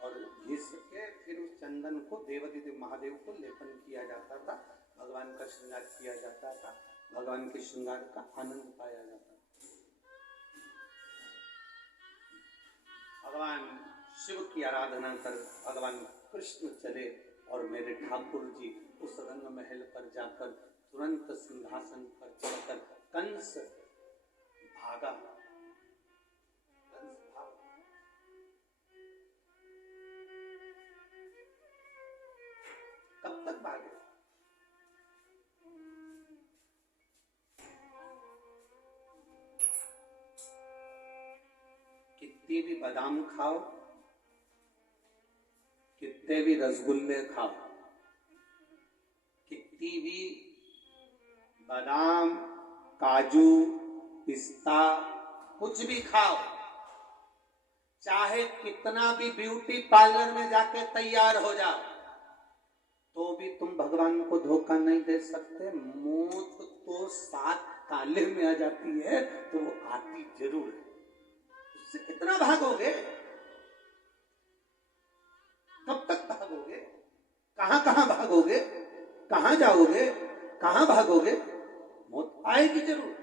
और घिस के फिर उस चंदन को देवादिदेव महादेव को लेपन किया जाता था, भगवान का श्रृंगार किया जाता था, भगवान के श्रृंगार का आनंद पाया जाता था। भगवान शिव की आराधना कर भगवान कृष्ण चले और मेरे ठाकुर जी उस रंग महल पर जाकर तुरंत सिंहासन पर चढ़कर कंस भागा। कब तक भागे? कितनी भी बादाम खाओ, कितने भी रसगुल्ले खाओ, कितनी भी बादाम, काजू, पिस्ता कुछ भी खाओ, चाहे कितना भी ब्यूटी पार्लर में जाके तैयार हो जाओ, तो भी तुम भगवान को धोखा नहीं दे सकते। मौत तो 7 ताले में आ जाती है तो वो आती जरूर है। उससे कितना भागोगे? कब तक भागोगे? कहां कहां भागोगे? कहां जाओगे? कहां भागोगे? मौत आएगी जरूर।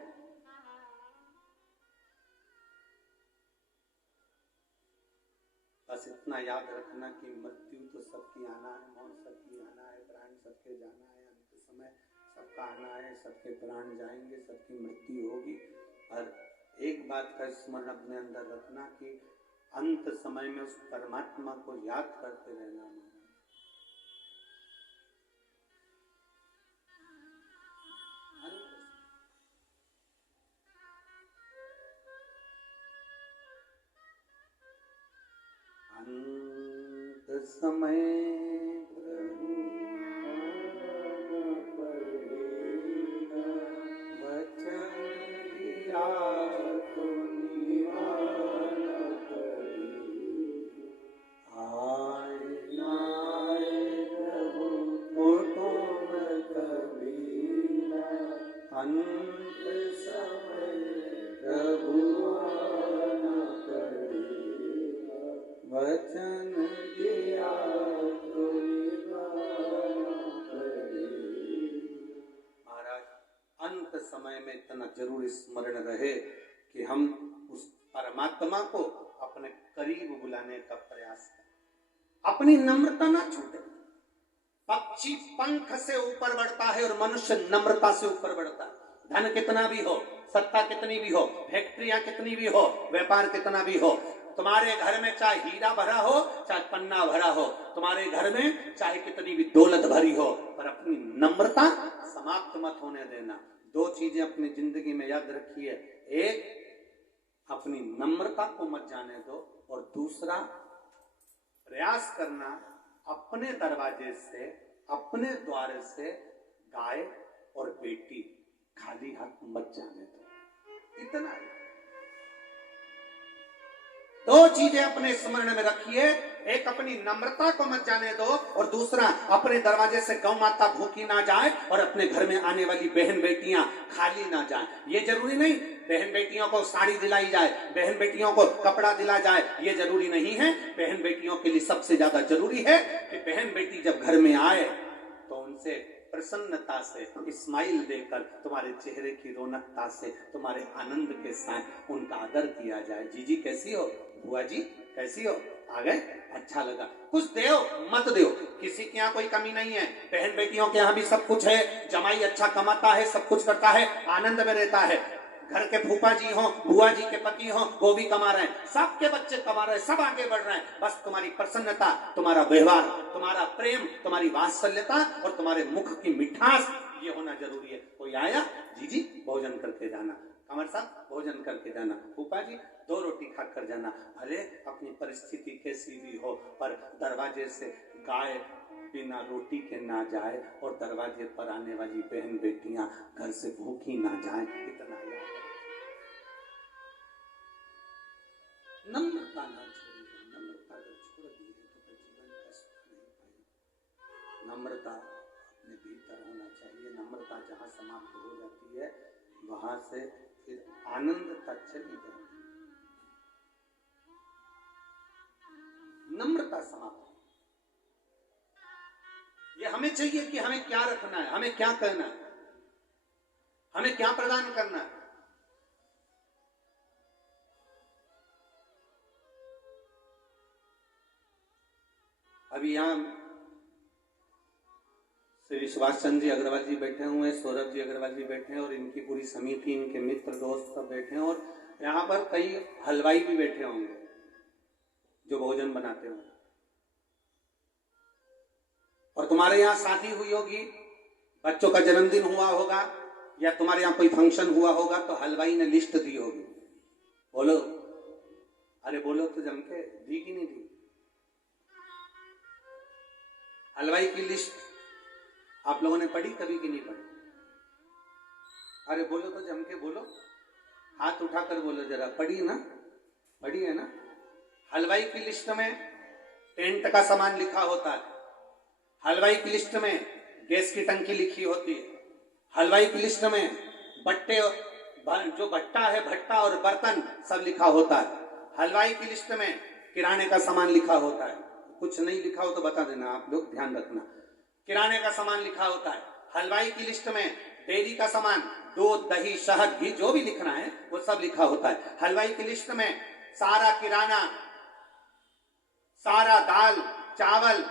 बस इतना याद रखना कि मृत्यु तो सबकी आना है, मौत सबकी आना है, प्राण सबके जाना है, अंत समय सबका आना है, सबके प्राण जाएंगे, सबकी मृत्यु होगी। और एक बात का स्मरण अपने अंदर रखना कि अंत समय में उस परमात्मा को याद करते रहना। अंत समय प्रभु वचन दिया तो निभाना पड़ेगा। आए ना आए प्रभु फोटो में कभी ना, अंत समय प्रभु आना पड़ेगा। वचन दिया तो निभाना पड़ेगा। महाराज, अंत समय में इतना जरूर स्मरण रहे कि हम उस परमात्मा को अपने करीब बुलाने का प्रयास करें, अपनी नम्रता ना छूटे। पक्षी पंख से ऊपर बढ़ता है और मनुष्य नम्रता से ऊपर बढ़ता है। धन कितना भी हो, सत्ता कितनी भी हो, फैक्ट्रियां कितनी भी हो, व्यापार कितना भी हो, तुम्हारे घर में चाहे हीरा भरा हो चाहे पन्ना भरा हो, तुम्हारे घर में चाहे कितनी भी दौलत भरी हो, पर अपनी नम्रता समाप्त मत होने देना। दो चीजें अपनी जिंदगी में याद रखिए, एक अपनी नम्रता को मत जाने दो, और दूसरा प्रयास करना अपने दरवाजे से, अपने द्वार से गाय और बेटी खाली हाथ मत जाने दो। इतना ही दो चीजें अपने स्मरण में रखिए, एक अपनी नम्रता को मत जाने दो, और दूसरा अपने दरवाजे से गौ माता भूखी ना जाए और अपने घर में आने वाली बहन बेटियां खाली ना जाए। ये जरूरी नहीं बहन बेटियों को साड़ी दिलाई जाए, बहन बेटियों को कपड़ा दिला जाए, ये जरूरी नहीं है। बहन बेटियों के लिए सबसे ज्यादा जरूरी है कि बहन बेटी जब घर में आए तो उनसे प्रसन्नता से स्माइल देकर, तुम्हारे चेहरे की रौनकता से, तुम्हारे आनंद के साथ उनका आदर किया जाए। जीजी कैसी हो, बुआ जी कैसी हो, आ गए, अच्छा लगा। कुछ दो मत दो, किसी के यहाँ कोई कमी नहीं है। बहन बेटियों के यहाँ भी सब कुछ है, जमाई अच्छा कमाता है, सब कुछ करता है, आनंद में रहता है। घर के फूफा जी हो, बुआ जी के पति हो, वो भी कमा रहे हैं, सबके बच्चे कमा रहे हैं, सब आगे बढ़ रहे हैं। बस तुम्हारी प्रसन्नता, तुम्हारा व्यवहार, तुम्हारा प्रेम, तुम्हारी वात्सल्यता और तुम्हारे मुख की मिठास, ये होना जरूरी है। कोई आया, जीजी भोजन करके जाना, कमर साहब भोजन करके जाना, फूफा जी 2 रोटी खाकर जाना। भले अपनी परिस्थिति कैसी भी हो, पर दरवाजे से गाय बिना रोटी के ना जाए और दरवाजे पर आने वाली बहन बेटियां घर से भूखी ना जाए। इतना याद, नम्रता ना छोड़िए। नम्रता अगर छोड़ दिए तो फिर जीवन का सुख नहीं पाएगा। नम्रता अपने भीतर होना चाहिए। नम्रता जहाँ समाप्त हो जाती है वहां से फिर आनंद तक चली जाती है। नम्रता समाप्त, ये हमें चाहिए कि हमें क्या रखना है, हमें क्या करना है, हमें क्या प्रदान करना है। अभी यहां श्री सुभाष चंद्र जी अग्रवाल जी बैठे हुए हैं, सौरभ जी अग्रवाल जी बैठे हैं, और इनकी पूरी समिति, इनके मित्र दोस्त सब बैठे हैं, और यहाँ पर कई हलवाई भी बैठे होंगे जो भोजन बनाते होंगे। और तुम्हारे यहाँ शादी हुई होगी, बच्चों का जन्मदिन हुआ होगा, या तुम्हारे यहाँ कोई फंक्शन हुआ होगा, तो हलवाई ने लिस्ट दी होगी। बोलो, अरे बोलो तो जम के, दी कि नहीं दी? हलवाई की लिस्ट आप लोगों ने पढ़ी कभी कि नहीं पढ़ी? अरे बोलो तो जम के बोलो, हाथ उठाकर बोलो जरा, पढ़ी ना, पढ़ी है ना? हलवाई की लिस्ट में टेंट का सामान लिखा होता है, हलवाई की लिस्ट में गैस की टंकी लिखी होती है, हलवाई की लिस्ट में बट्टे, जो भट्टा है भट्टा और बर्तन सब लिखा होता है। हलवाई की लिस्ट में किराने का सामान लिखा होता है। कुछ नहीं लिखा हो तो बता देना, आप लोग ध्यान रखना। किराने का सामान लिखा होता है। हलवाई की लिस्ट में डेयरी का सामान, दूध दही शहद घी जो भी लिखना है वो सब लिखा होता है। हलवाई की लिस्ट में सारा किराना, सारा दाल चावल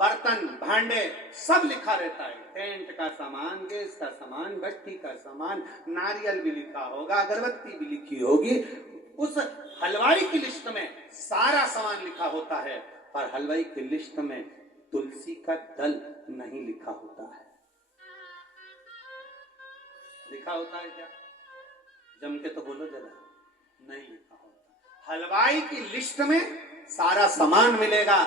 बर्तन भांडे सब लिखा रहता है, टेंट का सामान, गैस का सामान, भट्टी का सामान, नारियल भी लिखा होगा, अगरबत्ती भी लिखी होगी। उस हलवाई की लिस्ट में सारा सामान लिखा होता है, पर हलवाई की लिस्ट में तुलसी का दल नहीं लिखा होता है। लिखा होता है क्या? जम के तो बोलो जरा। नहीं लिखा होता। हलवाई की लिस्ट में सारा सामान मिलेगा,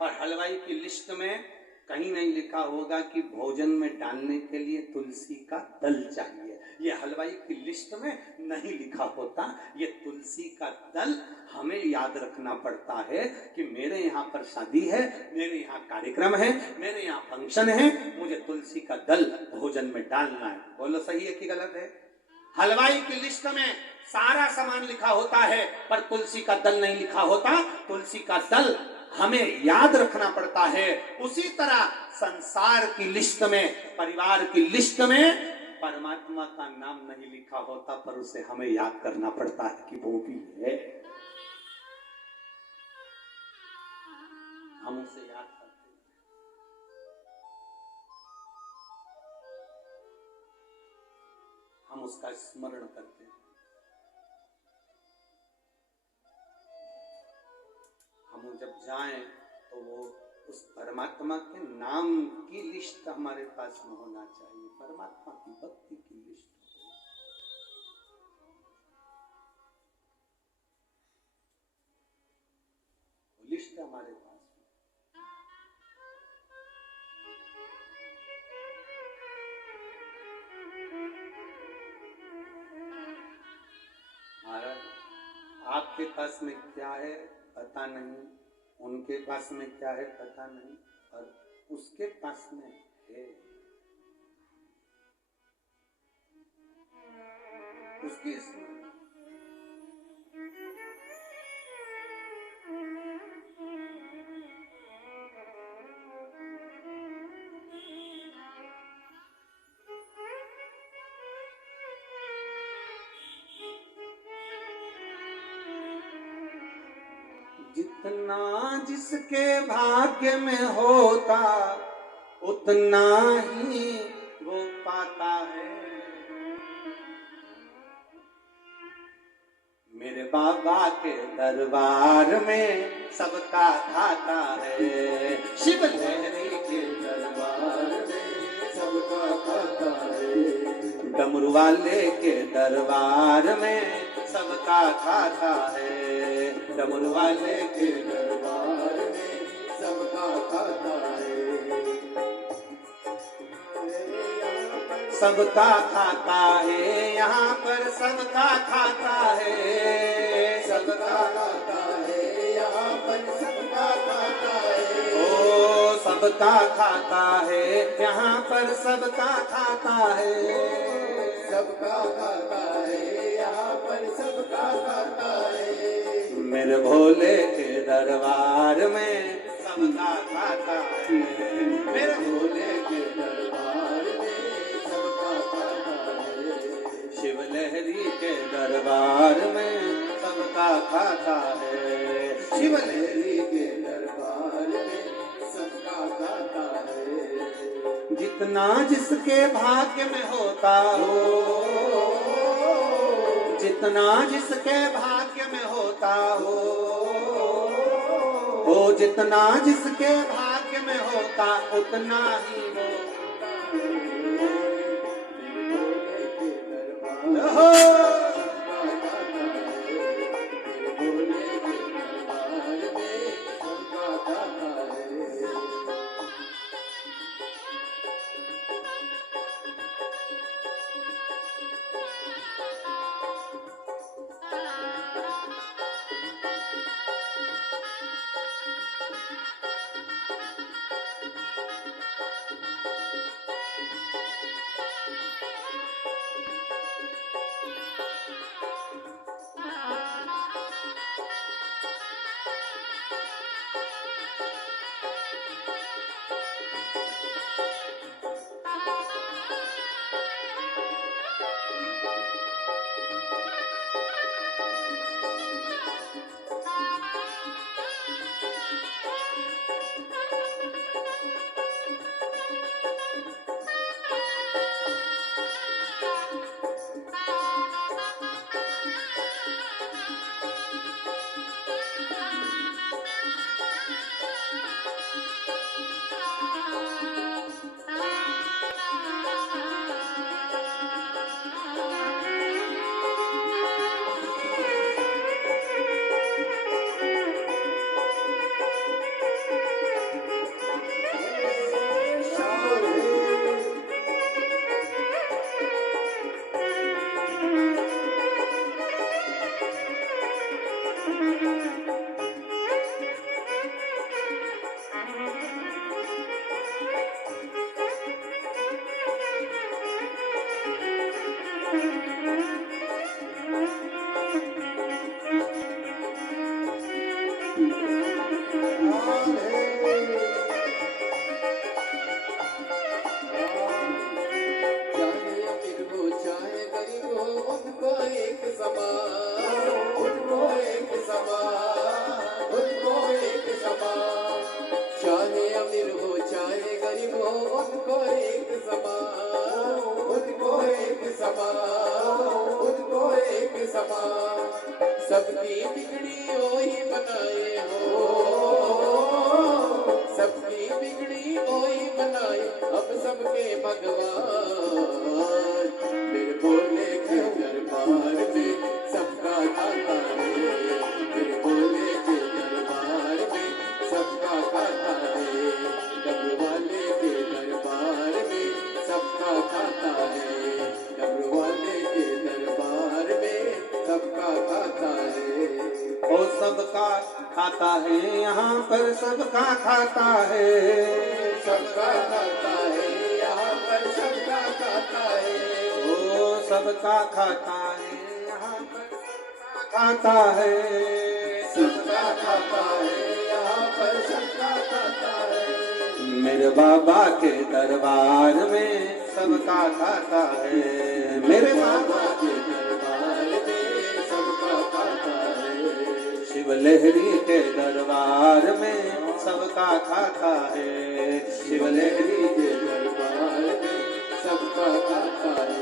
और हलवाई की लिस्ट में कहीं नहीं लिखा होगा कि भोजन में डालने के लिए तुलसी का दल चाहिए। ये हलवाई की लिस्ट में नहीं लिखा होता। ये तुलसी का दल हमें याद रखना पड़ता है कि मेरे यहाँ पर शादी है, मेरे यहाँ कार्यक्रम है, मेरे यहाँ फंक्शन है, मुझे तुलसी का दल भोजन में डालना है। बोलो सही है कि गलत है? हलवाई की लिस्ट में सारा सामान लिखा होता है, पर तुलसी का दल नहीं लिखा होता। तुलसी का दल हमें याद रखना पड़ता है। उसी तरह संसार की लिस्ट में, परिवार की लिस्ट में परमात्मा का नाम नहीं लिखा होता, पर उसे हमें याद करना पड़ता है कि वो भी है। हम उसे याद करते हैं। हम उसका स्मरण करते हैं। हम जब जाएं तो वो उस परमात्मा के नाम की लिस्ट हमारे पास में होना चाहिए, परमात्मा की भक्ति की लिस्ट। लिस्ट हमारे पास महाराज, आपके पास में क्या है पता नहीं, उनके पास में क्या है पता नहीं, और उसके पास में है। उसकी जितना जिसके भाग्य में होता उतना ही वो पाता है। मेरे बाबा के दरबार में सबका खाता है, शिव लहरी के दरबार में सबका खाता है, डमरू वाले के दरबार में सबका खाता है, डमरू वाले के दरबार में सबका खाता है। सबका खाता है यहाँ पर, सबका खाता है, सबका खाता है यहाँ पर, सबका खाता है। ओ सबका खाता है यहाँ पर, सबका खाता है, सबका खाता है यहाँ पर, सबका खाता है। मेरे भोले के दरबार में सबका खाता है, मेरे भोले के दरबार में सबका खाता है, शिव लहरी के दरबार में सबका खाता है, शिव लहरी के दरबार में सबका खाता है। जितना जिसके भाग्य में होता हो, जितना जिसके भाग्य में होता हो, जितना जिसके भाग्य में होता उतना ही वो सबकी बिगड़ी ओही बनाए हो, सबकी बिगड़ी ओही बनाए, अब सबके भगवान मेरे भोले के दरबार में सबका खाता है, मेरे भोले के दरबार में सबका खाता है, डमरू वाले के दरबार में सबका खाता है, डमरू वाले के दरबार में सबका खाता है। ओ सबका खाता है, यहाँ पर सबका खाता है, सबका खाता है, यहाँ पर सबका खाता है। ओ सबका खाता है, यहाँ पर सबका खाता है, सबका खाता है, यहाँ पर सबका खाता है। मेरे बाबा के दरबार में सबका खाता है, मेरे बाबा के दरबार में सबका खाता है। शिव लहरी के दरबार में सबका खाता है, शिव लहरी के दरबार में सबका खाता है।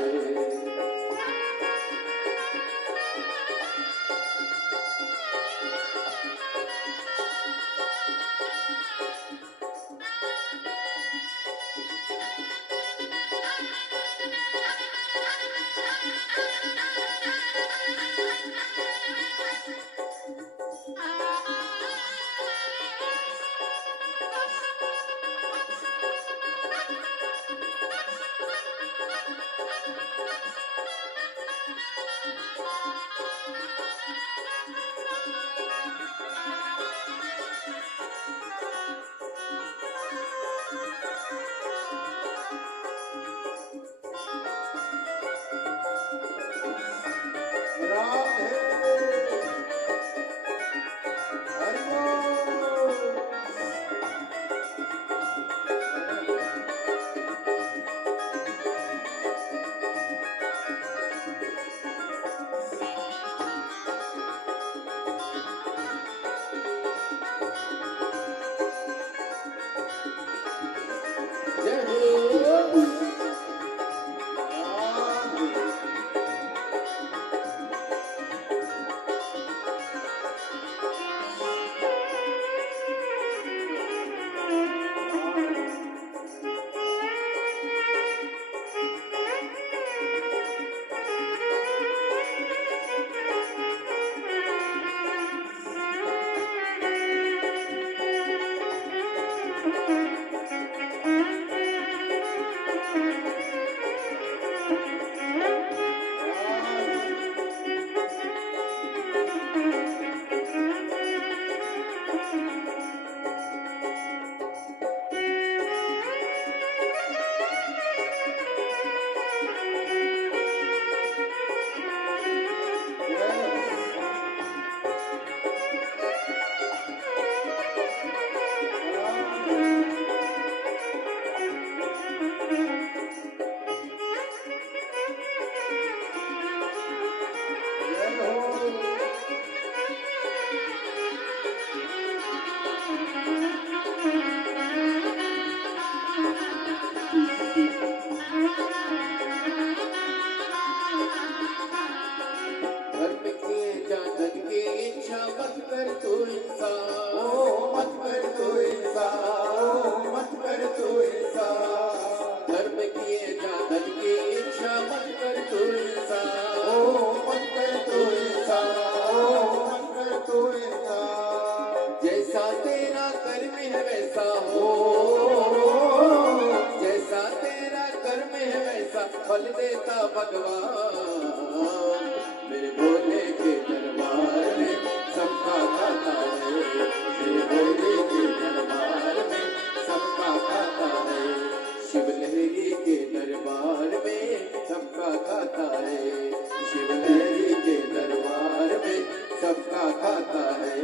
जैसा तेरा कर्म है वैसा हो, जैसा तेरा कर्म है वैसा फल देता भगवान। मेरे भोले के दरबार में सबका खाता है, मेरे भोले के दरबार में सबका खाता है, शिव लहरी के दरबार में सबका खाता है, शिव लहरी के दरबार में सबका खाता है।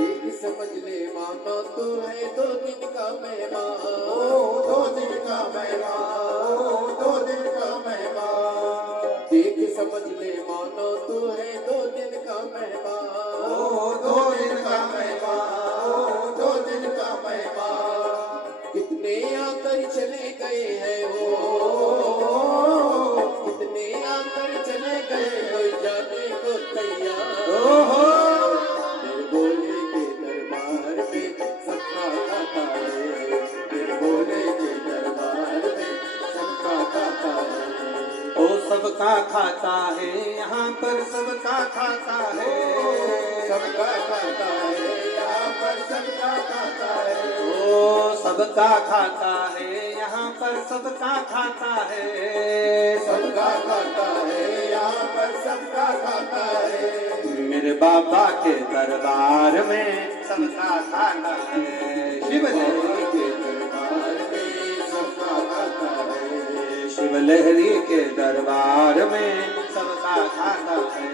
देख समझ ले मानो तू है दो दिन का मेहमान, दो दिन का मेहमान, दो दिन का मेहमान, देख समझ ले मानो तू है दो दिन का मेहमान, दो दिन का मेहमान, दो दिन का मेहमान, कितने आकर चले गए हैं वो, कितने आकर चले गए हो जाने को तैयार। ओहो मेरे भोले के दरबार में सबका खाता है, मेरे भोले के दरबार में सबका खाता है। ओ सबका खाता है, यहाँ पर सबका खाता है, सबका खाता है, यहाँ पर सबका खाता है, ओ सबका खाता है, यहाँ पर सबका खाता है, सबका खाता है, यहाँ पर सबका खाता है, मेरे बाबा के दरबार में सबका खाता है। शिव लहरी के दरबार में सबका खाता है, शिव लहरी के दरबार में सबका खाता है,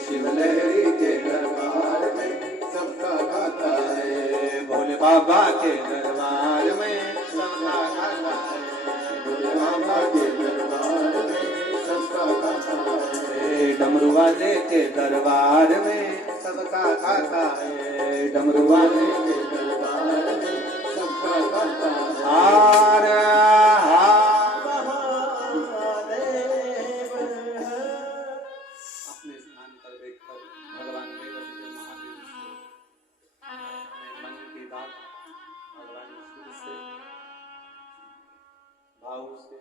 शिव लहरी के दरबार में सबका खाता है, भोले बाबा के दरबार में सबका खाता है, भोले बाबा के दरबार में सबका खाता है, डमरू वाले के दरबार में सबका खाता है, डमरू वाले के दरबार में सबका खाता है। हार हार महादेव है। अपने स्थान पर बैठकर भगवान देवदेव महादेव से अपने मन की बात भगवान शिव से भाव से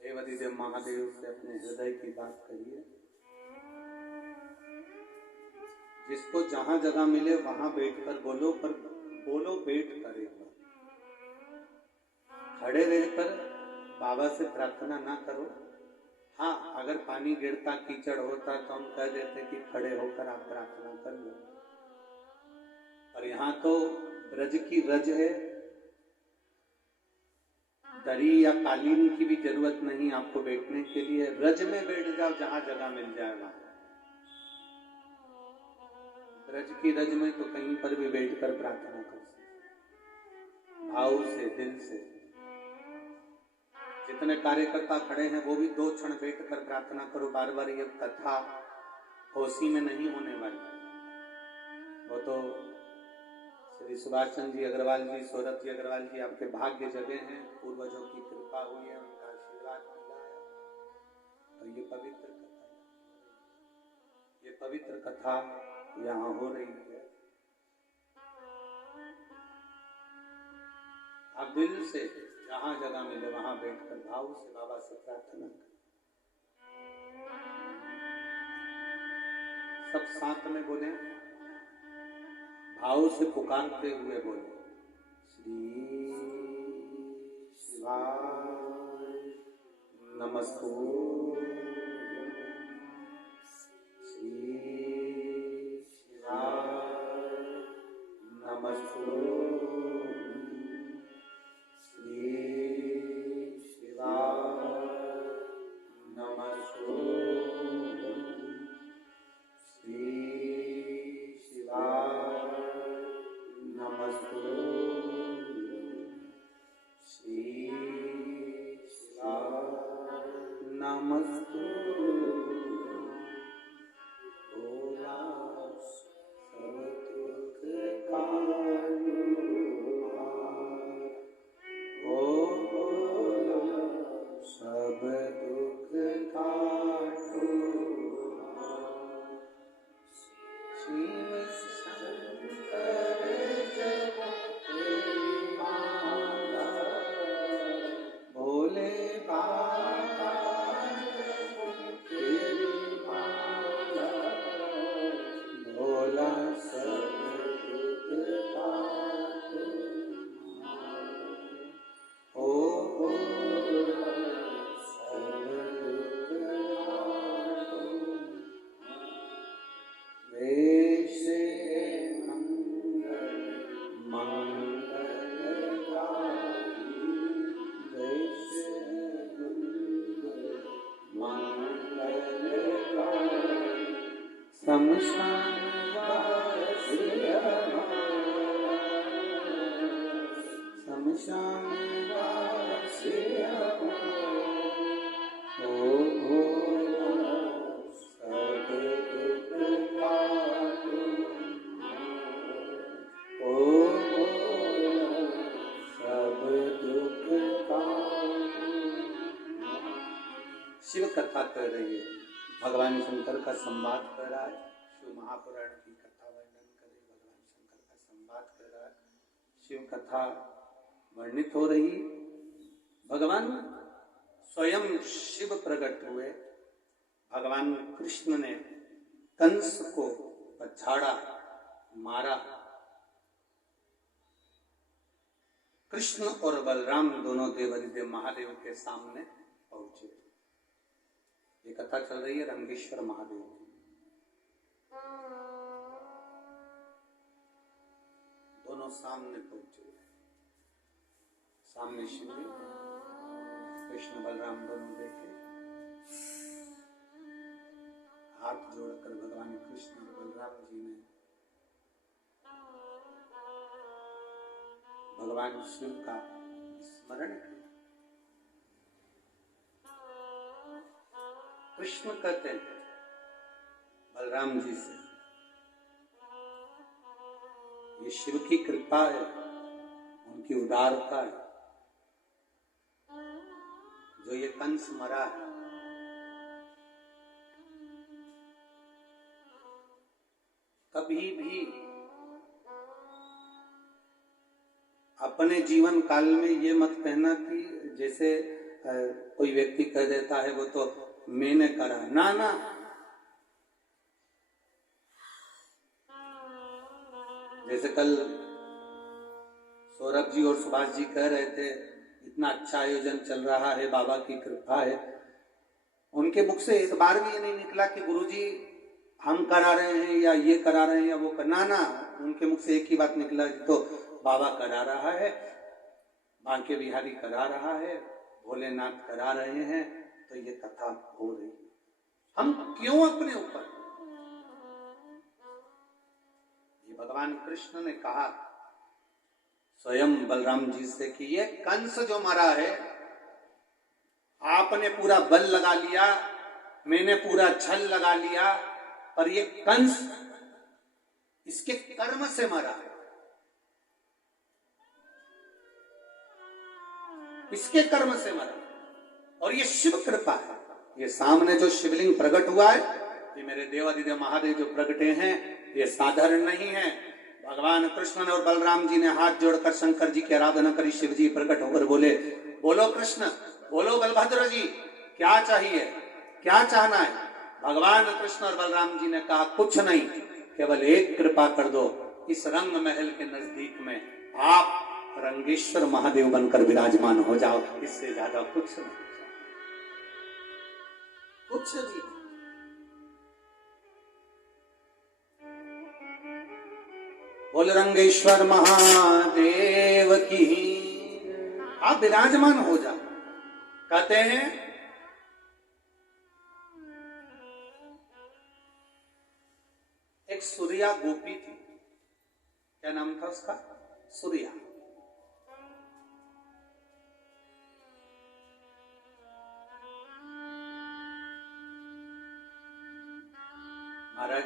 देवादिदेव महादेव से अपने हृदय की बात करिए। जिसको जहां जगह मिले वहां बैठकर बोलो, पर बोलो बैठ कर एक बार। खड़े रहकर बाबा से प्रार्थना ना करो। हाँ, अगर पानी गिरता कीचड़ होता तो हम कह देते कि खड़े होकर आप प्रार्थना कर लो, पर यहाँ तो ब्रज की रज है, दरी या कालीन की भी जरूरत नहीं आपको बैठने के लिए। रज में बैठ जाओ, जहां जगह मिल जाए वहां। ब्रज की रज में तो कहीं पर भी बैठकर प्रार्थना कर सकते, भाव से, दिल से। जितने कार्यकर्ता खड़े हैं वो भी 2 क्षण बैठकर प्रार्थना करो। बार बार ये कथा होशी में नहीं होने वाली। वो तो श्री सुभाष चंद्र जी अग्रवाल जी, सौरभ जी अग्रवाल जी आपके भाग्य जगे हैं, पूर्वजों की कृपा हुई है, उनका आशीर्वाद मिला है। तो ये पवित्र कथा यहाँ हो रही है। आप दिल से जहां जगह मिले वहां बैठकर भाव से बाबा से प्रार्थना करें। सब साथ में बोले, भाव से पुकारते हुए बोले, श्री शिवाय नमस्तुभ्यं, श्री शिवाय नमस्तुभ्यं, शिव कथा कर रही है, भगवान शंकर का संवाद कर रहा है, शिव महापुराण की कथा वर्णन करे, भगवान शंकर का संवाद कर रहा है, शिव कथा वर्णित हो रही। भगवान स्वयं शिव प्रकट हुए, भगवान कृष्ण ने कंस को पछाड़ा, मारा। कृष्ण और बलराम दोनों देवाधिदेव महादेव के सामने पहुंचे। ये कथा चल रही है रंगेश्वर महादेव की। दोनों सामने पहुंचे, सामने शिवलिंग, कृष्ण बलराम दोनों बैठे, हाथ जोड़कर भगवान कृष्ण और बलराम जी ने भगवान शिव का स्मरण किया। कृष्ण कहते हैं बलराम जी से, ये शिव की कृपा है, उनकी उदारता है, जो ये कंस मरा है। कभी भी अपने जीवन काल में ये मत कहना कि जैसे कोई व्यक्ति कह देता है वो तो मैंने करा, ना ना, जैसे कल सौरभ जी और सुभाष जी कह रहे थे इतना अच्छा आयोजन चल रहा है, बाबा की कृपा है। उनके मुख से एक बार भी ये नहीं निकला कि गुरुजी हम करा रहे हैं या ये करा रहे हैं या वो ना ना, उनके मुख से एक ही बात निकला, तो बाबा करा रहा है, बांके बिहारी करा रहा है, भोलेनाथ करा रहे हैं, तो ये कथा हो रही है। हम क्यों अपने ऊपर, ये भगवान कृष्ण ने कहा स्वयं बलराम जी से कि ये कंस जो मरा है, आपने पूरा बल लगा लिया, मैंने पूरा छल लगा लिया, पर ये कंस इसके कर्म से मरा है, इसके कर्म से मरा, और ये शिव कृपा है। ये सामने जो शिवलिंग प्रकट हुआ है, ये मेरे देवाधिदेव महादेव जो प्रकटे हैं, ये साधारण नहीं है। भगवान कृष्ण ने और बलराम जी ने हाथ जोड़कर शंकर जी की आराधना करी। शिव जी प्रकट होकर बोले, बोलो कृष्ण, बोलो बलभद्र जी, क्या चाहिए, क्या चाहना है? भगवान कृष्ण और बलराम जी ने कहा कुछ नहीं, केवल एक कृपा कर दो, इस रंग महल के नजदीक में आप रंगेश्वर महादेव बनकर विराजमान हो जाओ, इससे ज्यादा कुछ नहीं, कुछ भी। बोल रंगेश्वर महादेव की, आप विराजमान हो जाओ। कहते हैं एक सूर्या गोपी थी, क्या नाम था उसका? सूर्या। महाराज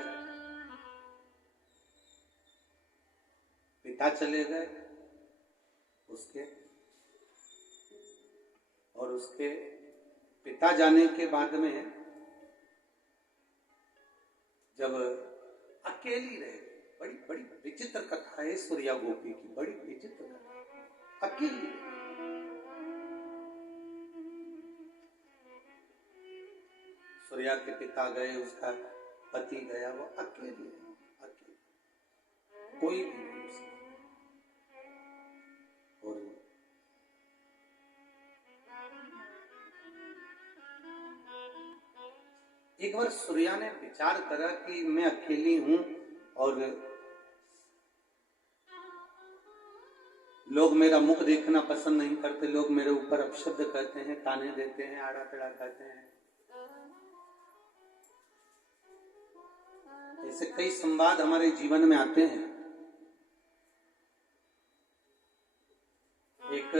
पिता चले गए उसके, और उसके पिता जाने के बाद में जब अकेली रहे, बड़ी बड़ी विचित्र कथा है सूर्या गोपी की, बड़ी विचित्र कथा। अकेली सूर्या के पिता गए, उसका पति गया, वो अकेली, अकेली, कोई भी नहीं उसका। और एक बार सूर्या ने विचार करा कि मैं अकेली हूं और लोग मेरा मुख देखना पसंद नहीं करते, लोग मेरे ऊपर अपशब्द कहते हैं, ताने देते हैं, आड़ा टेढ़ा कहते हैं। ऐसे कई संवाद हमारे जीवन में आते हैं। एक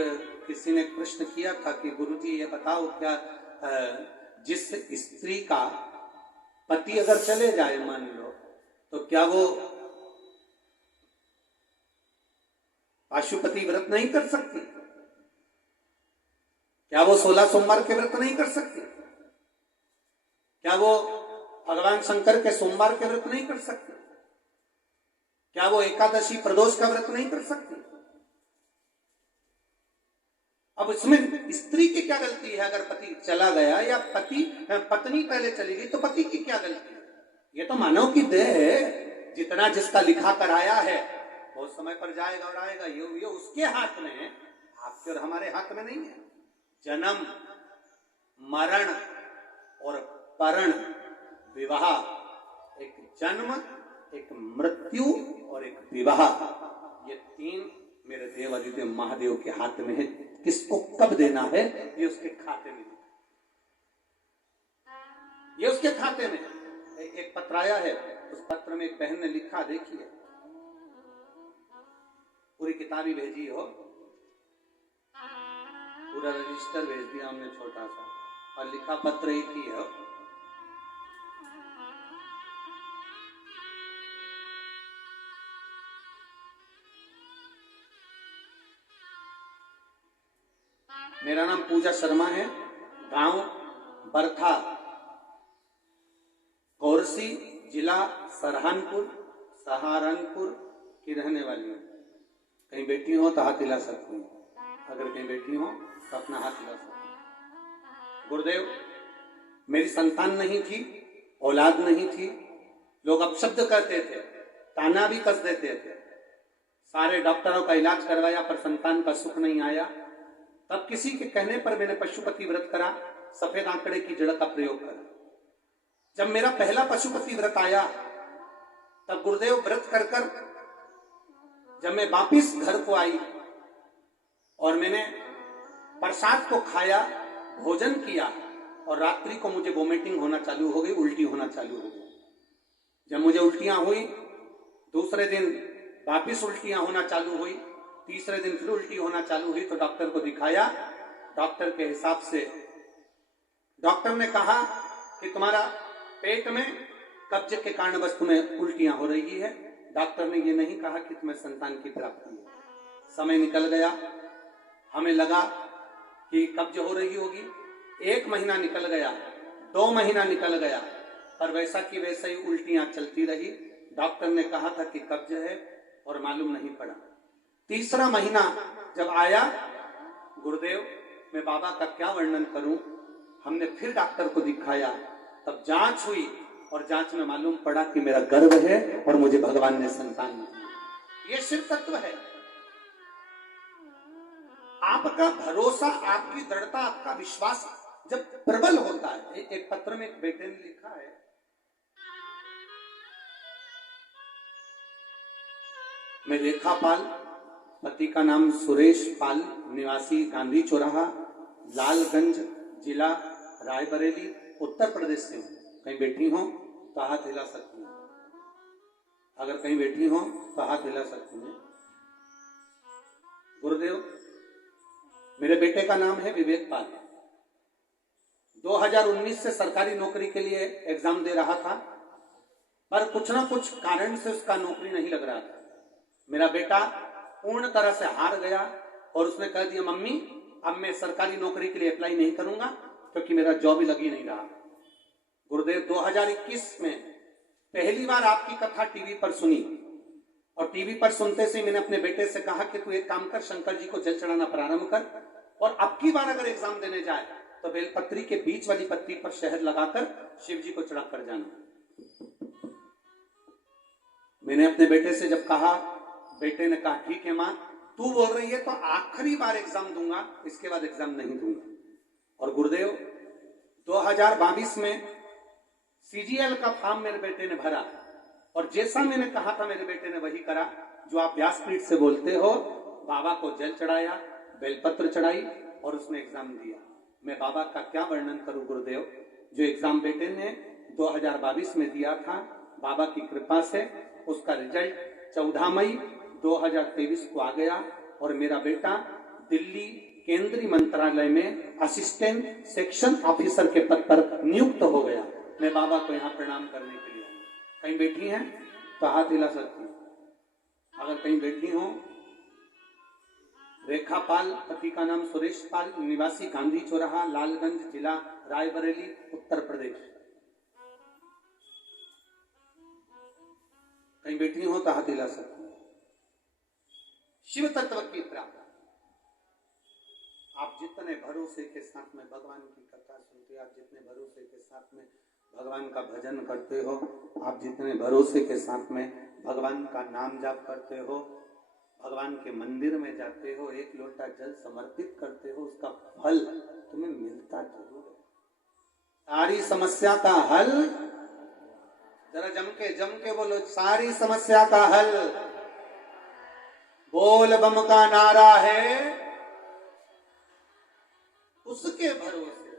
किसी ने प्रश्न किया था कि गुरुजी ये बताओ, क्या जिस स्त्री का पति अगर चले जाए मान लो, तो क्या वो पाशुपति व्रत नहीं कर सकती? क्या वो 16 सोमवार के व्रत नहीं कर सकती? क्या वो भगवान शंकर के सोमवार के व्रत नहीं कर सकती? क्या वो एकादशी प्रदोष का व्रत नहीं कर सकती? अब इसमें स्त्री की क्या गलती है? अगर पति चला गया या पत्नी पहले चली गई तो पति की क्या गलती है? ये तो मानव की देह है, जितना जिसका लिखा कराया है वो समय पर जाएगा और आएगा। ये उसके हाथ में है, आपके और हमारे हाथ में नहीं है। जन्म, मरण और परण, विवाह, एक जन्म, एक मृत्यु और एक विवाह, ये तीन मेरे देव अधिदेव महादेव के हाथ में है। किसको कब देना है ये उसके खाते में, ये उसके खाते में। एक पत्र आया है, उस पत्र में एक बहन ने लिखा, देखिए, पूरी किताब ही भेजी हो, पूरा रजिस्टर भेज दिया हमने छोटा सा, और लिखा पत्र एक ही है। मेरा नाम पूजा शर्मा है, गांव बरथा, कौरसी, जिला सहारनपुर की रहने वाली हूँ। कहीं बेटी हो तो हाथ हिला सकती हूँ, अगर कहीं बेटी हो तो अपना हाथ हिला सकती हूँ। गुरुदेव, मेरी संतान नहीं थी, औलाद नहीं थी, लोग अपशब्द कहते थे, ताना भी कस देते थे, सारे डॉक्टरों का इलाज करवाया पर संतान का सुख नहीं आया। तब किसी के कहने पर मैंने पशुपति व्रत करा, सफेद आंकड़े की जड़ का प्रयोग करा। जब मेरा पहला पशुपति व्रत आया, तब गुरुदेव व्रत कर कर जब मैं वापिस घर को आई और मैंने प्रसाद को खाया, भोजन किया, और रात्रि को मुझे वोमिटिंग होना चालू हो गई, उल्टी होना चालू हो गई। जब मुझे उल्टियां हुई, दूसरे दिन वापिस उल्टियां होना चालू हुई, तीसरे दिन फिर उल्टी होना चालू हुई, तो डॉक्टर को दिखाया। डॉक्टर के हिसाब से डॉक्टर ने कहा कि तुम्हारा पेट में कब्ज के कारण बस तुम्हें उल्टियां हो रही है। डॉक्टर ने ये नहीं कहा कि तुम्हें संतान की प्राप्ति है। समय निकल गया, हमें लगा कि कब्ज हो रही होगी। 1 महीना निकल गया, 2 महीना निकल गया, पर वैसा की वैसा ही उल्टियां चलती रही। डॉक्टर ने कहा था कि कब्ज है और मालूम नहीं पड़ा। तीसरा महीना जब आया, गुरुदेव, मैं बाबा का क्या वर्णन करूं। हमने फिर डॉक्टर को दिखाया, तब जांच हुई और जांच में मालूम पड़ा कि मेरा गर्भ है और मुझे भगवान ने संतान दी। ये शिव तत्व है। आपका भरोसा, आपकी दृढ़ता, आपका विश्वास जब प्रबल होता है। एक पत्र में एक बेटे ने लिखा है, मैं लेखापाल, पति का नाम सुरेश पाल, निवासी गांधी चौराहा, लालगंज, जिला रायबरेली, उत्तर प्रदेश से हूं। कहीं बैठी हो तो हाथ हिला सकती हूँ, अगर कहीं बैठी हो तो हाथ हिला सकती हूँ। गुरुदेव, मेरे बेटे का नाम है विवेक पाल। 2019 से सरकारी नौकरी के लिए एग्जाम दे रहा था, पर कुछ ना कुछ कारण से उसका नौकरी नहीं लग रहा था। मेरा बेटा पूर्ण तरह से हार गया और उसने कह दिया, मम्मी अब मैं सरकारी नौकरी के लिए अप्लाई नहीं करूंगा क्योंकि मेरा जॉब ही लगी नहीं रहा। गुरुदेव, 2021 में पहली बार आपकी कथा टीवी पर सुनी, और टीवी पर सुनते से मैंने अपने बेटे से कहा कि तू एक काम कर, शंकर जी को जल चढ़ाना प्रारंभ कर, और अब की बार अगर एग्जाम देने जाए तो बेलपत्री के बीच वाली पत्ती पर शहद लगाकर शिव जी को चढ़ा कर जाना। मैंने अपने बेटे से जब कहा, बेटे ने कहा ठीक है मां, तू बोल रही है तो आखिरी बार एग्जाम दूंगा, इसके बाद एग्जाम नहीं दूंगा। और गुरुदेव, 2022 में सीजीएल का फॉर्म मेरे बेटे ने भरा, और जैसा मैंने कहा था मेरे बेटे ने वही करा जो आप व्यासपीठ से बोलते हो। बाबा को जल चढ़ाया, बेलपत्र चढ़ाई और उसने एग्जाम दिया। मैं बाबा का क्या वर्णन करूं गुरुदेव, जो एग्जाम बेटे ने 2022 में दिया था, बाबा की कृपा से उसका रिजल्ट 14 मई 2023 को आ गया और मेरा बेटा दिल्ली केंद्रीय मंत्रालय में असिस्टेंट सेक्शन ऑफिसर के पद पर नियुक्त हो गया। मैं बाबा को यहाँ प्रणाम करने के लिए आया। कहीं बैठी हैं तो हाथ हिला सकती हूँ। अगर कहीं बैठी हो, रेखा पाल, पति का नाम सुरेश पाल, निवासी गांधी चौराहा, लालगंज, जिला रायबरेली, उत्तर प्रदेश। कहीं बैठी हो तो हाथ हिला सकती हूँ। शिव तत्व की प्राप्ति आप जितने भरोसे के साथ में भगवान की कथा सुनते, आप जितने भरोसे के साथ में भगवान का भजन करते हो, आप जितने भरोसे के साथ में भगवान का नाम जाप करते हो, भगवान के मंदिर में जाते हो, एक लोटा जल समर्पित करते हो, उसका फल तुम्हें मिलता जरूर है। सारी समस्या का हल, जरा जम के बोलो, सारी समस्या का हल बोल बम का नारा है, उसके भरोसे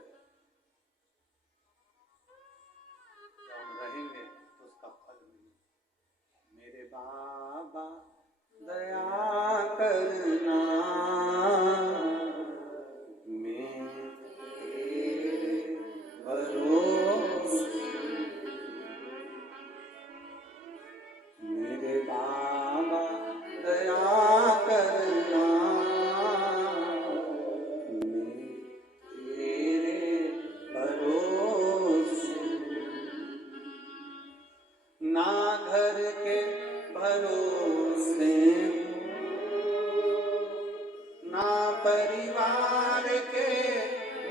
जब हम रहेंगे तो उसका फल मिलेगा। मेरे बाबा दया करना, मैं तेरे भरोसे, मेरे बाबा दया करना, ना घर के भरोसे, ना परिवार के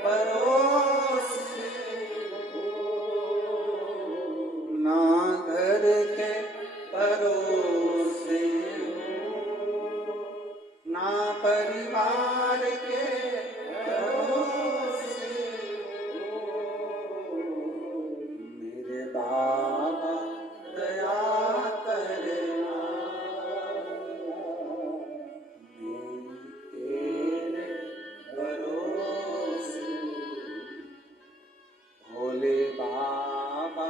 भरोसे, ना घर के भरोसे, ना परिवार के भरोसे, मेरे बाबा दया करना, मैं तेरे भरोसे, भोले बाबा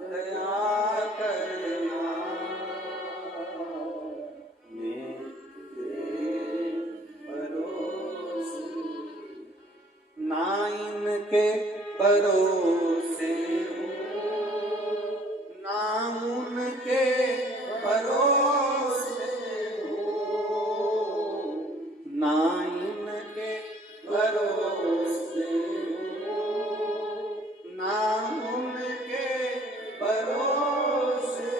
दया करना, मैं तेरे भरोसे, ना इनके भरोसे ना उनके भरोसे, ना इनके भरोसे, ना उनके भरोसे,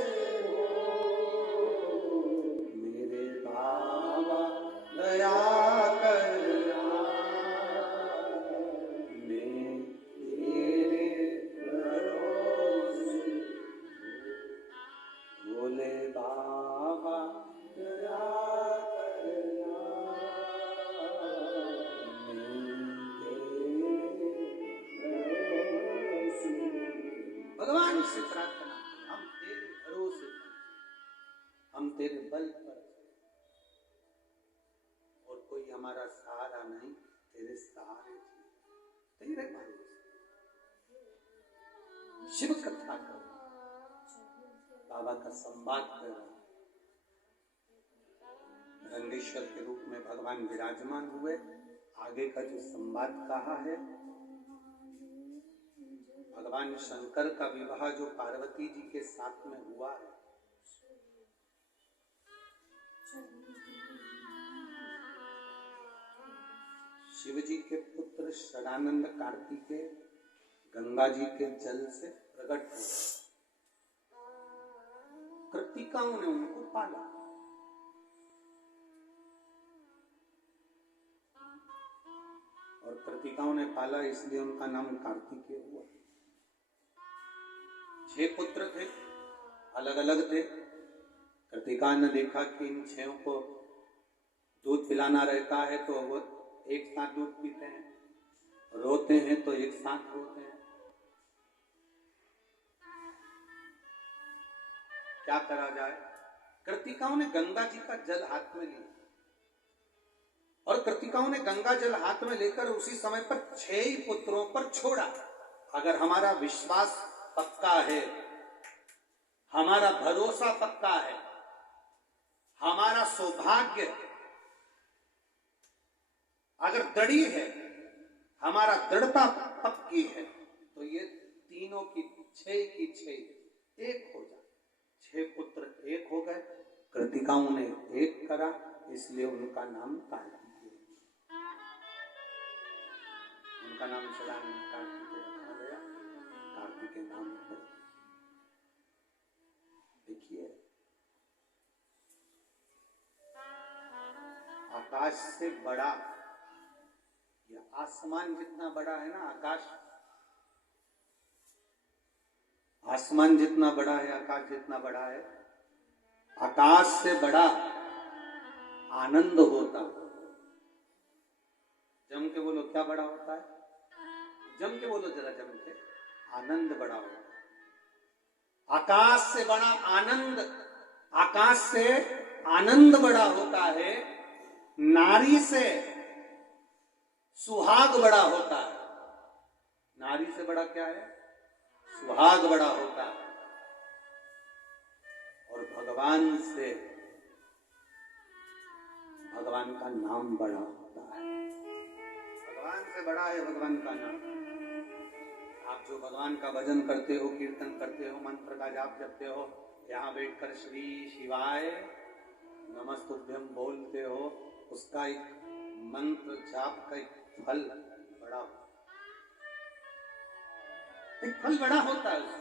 मेरे बाबा दया करना, मैं तेरे भरोसे, भोले बाबा दया करना, भगवान से प्रार्थना, हम तेरे भरोसे, हम तेरे बल पर, और कोई हमारा सहारा नहीं, तेरे सहारे, तेरे भरोसे। शिव कथा करो, बाबा का संवाद करो, रंगेश्वर के रूप में भगवान विराजमान हुए। आगे का जो संवाद कहा है, भगवान शंकर का विवाह जो पार्वती जी के साथ में हुआ है, शिव जी के पुत्र षडानंद कार्तिकेय गंगा जी के जल से प्रकट हुए। कृतिकाओं ने उनको पाला, और कृतिकाओं ने पाला इसलिए उनका नाम कार्तिकेय हुआ। 6 पुत्र थे, अलग अलग थे। कृतिका ने देखा कि इन 6 को दूध पिलाना रहता है तो वो एक साथ दूध पीते हैं, रोते हैं तो एक साथ रोते हैं। क्या करा जाए? कृतिकाओं ने गंगा जी का जल हाथ में लिया, और कृतिकाओं ने गंगा जल हाथ में लेकर उसी समय पर 6 ही पुत्रों पर छोड़ा। अगर हमारा विश्वास पक्का है, हमारा भरोसा पक्का है, हमारा सौभाग्य अगर दृढ़ी है, हमारा दृढ़ता पक्की है, तो ये तीनों की छह एक हो जाए। 6 पुत्र एक हो गए, कृतिकाओं ने एक करा, इसलिए उनका नाम कार्तिकेय, उनका नाम सदा कार्तिकेय रखा गया। कार्तिकेय नाम पर देखिए, आकाश से बड़ा, या आसमान जितना बड़ा है ना, आसमान जितना बड़ा है, आकाश जितना बड़ा है, आकाश से बड़ा आनंद होता। जम के बोलो, क्या बड़ा होता है? जम के बोलो जरा, जम के। आनंद बड़ा होता है। आकाश से बड़ा आनंद, आकाश से आनंद बड़ा होता है। नारी से सुहाग बड़ा होता है। नारी से बड़ा क्या है? सुहाग बड़ा होता है। और भगवान से भगवान का नाम बड़ा होता है। भगवान से बड़ा है भगवान का नाम। आप जो भगवान का भजन करते हो, कीर्तन करते हो, मंत्र का जाप करते हो, यहाँ बैठकर श्री शिवाय नमस्तुभ्यम बोलते हो, उसका एक मंत्र जाप का एक फल बड़ा होता है। एक फल बड़ा होता है उसका।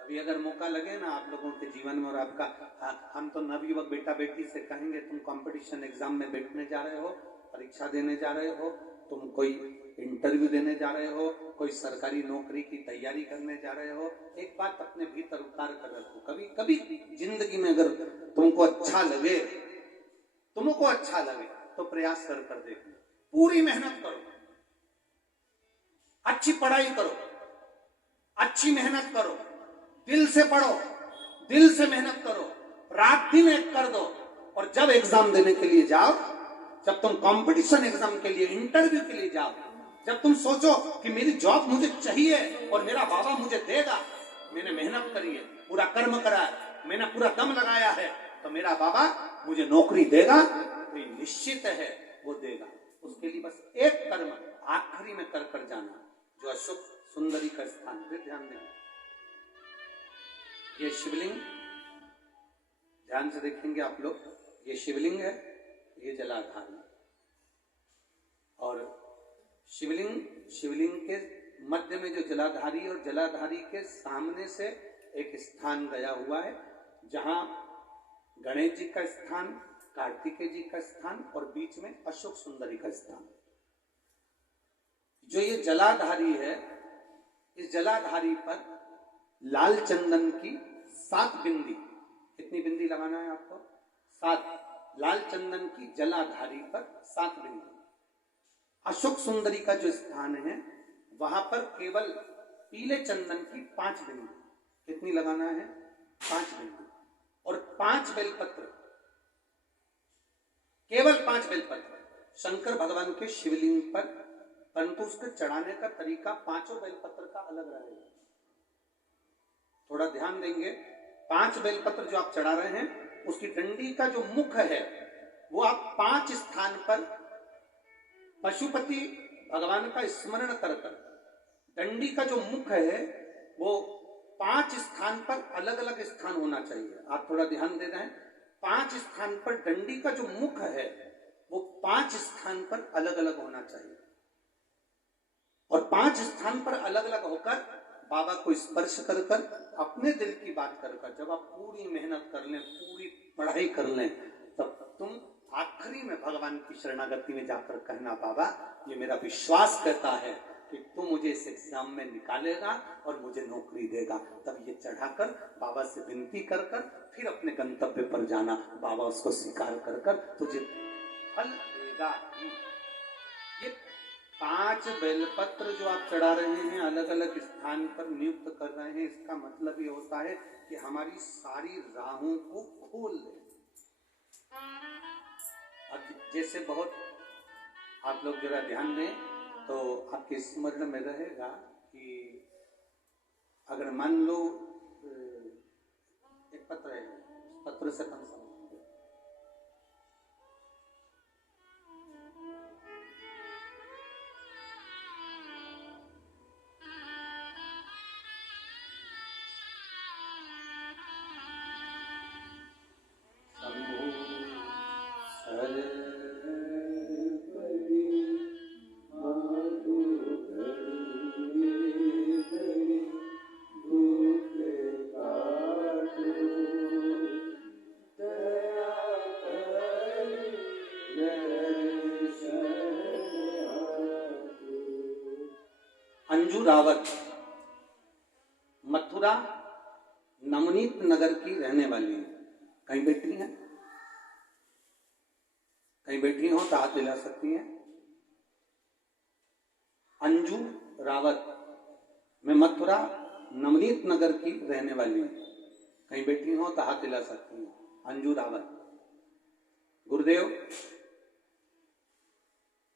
कभी अगर मौका लगे ना आप लोगों के जीवन में, और आपका, हम तो नवयुवक बेटा बेटी से कहेंगे, तुम कंपटीशन एग्जाम में बैठने जा रहे हो, परीक्षा देने जा रहे हो, तुम कोई इंटरव्यू देने जा रहे हो, कोई सरकारी नौकरी की तैयारी करने जा रहे हो, एक बात अपने भीतर उतार कर रखो। कभी कभी जिंदगी में अगर तुमको अच्छा लगे, तो प्रयास कर देखो, पूरी मेहनत करो, अच्छी पढ़ाई करो, अच्छी मेहनत करो, दिल से पढ़ो, दिल से मेहनत करो, रात दिन एक कर दो। और जब एग्जाम देने के लिए जाओ, जब तुम कंपटीशन एग्जाम के लिए, इंटरव्यू के लिए जाओ, जब तुम सोचो कि मेरी जॉब मुझे चाहिए और मेरा बाबा मुझे देगा, मैंने मेहनत करी है, पूरा कर्म करा है, मैंने पूरा दम लगाया है, तो मेरा बाबा मुझे नौकरी देगा, तो निश्चित है वो देगा। उसके लिए बस एक कर्म आखिरी में कर जाना, जो अशोक सुंदरी का स्थान। फिर ध्यान दें, ये शिवलिंग ध्यान से देखेंगे आप लोग, ये शिवलिंग है, ये जलाधारी, और शिवलिंग के मध्य में जो जलाधारी, और जलाधारी के सामने से एक स्थान गया हुआ है, जहां गणेश जी का स्थान, कार्तिकेय जी का स्थान, और बीच में अशोक सुंदरी का स्थान। जो ये जलाधारी है, इस जलाधारी पर लाल चंदन की 7 बिंदी, कितनी बिंदी लगाना है आपको? 7। लाल चंदन की जलाधारी पर 7 बिंदी। अशोक सुंदरी का जो स्थान है, वहां पर केवल पीले चंदन की 5 बिंदी। कितनी लगाना है? 5 बिंदी। और 5 बेलपत्र, केवल 5 बेलपत्र शंकर भगवान के शिवलिंग पर, परंतु उसके चढ़ाने का तरीका 5 बेलपत्र का अलग रहेगा। थोड़ा ध्यान देंगे, 5 बेलपत्र जो आप चढ़ा रहे हैं, उसकी डंडी का जो मुख है, वो आप 5 स्थान पर पशुपति भगवान का स्मरण कर डंडी का जो मुख है, वो 5 स्थान पर अलग अलग स्थान होना चाहिए। आप थोड़ा ध्यान दे रहे हैं, 5 स्थान पर डंडी का जो मुख है, वो 5 स्थान पर अलग अलग होना चाहिए। और 5 स्थान पर अलग अलग होकर बाबा को स्पर्श कर अपने दिल की बात कर जब आप पूरी मेहनत कर लें, पूरी पढ़ाई कर लें, तब तुम आखिरी में भगवान की शरणागति में जाकर कहना, बाबा ये मेरा विश्वास कहता है कि तू मुझे इस एग्जाम में निकालेगा और मुझे नौकरी देगा। तब ये चढ़ाकर बाबा से विनती कर फिर अपने गंतव्य पर जाना, बाबा उसको स्वीकार कर तुझे फल देगा ही। ये 5 बेलपत्र जो आप चढ़ा रहे हैं, अलग अलग स्थान पर नियुक्त कर रहे हैं, इसका मतलब ये होता है कि हमारी सारी राहों को खोल दे। अब जैसे बहुत आप लोग जरा ध्यान दें तो आपके स्मरण में रहेगा कि अगर मान लो एक पत्र है, पत्र से अपन समझ अंजू रावत मथुरा नवनीत नगर की रहने वाली है। कहीं बैठी हैं? कहीं बैठी हो तो हाथ हिला सकती हैं। अंजू रावत, मैं मथुरा नवनीत नगर की रहने वाली हूं। कहीं बैठी हो तो हाथ हिला सकती हैं। अंजू रावत। गुरुदेव,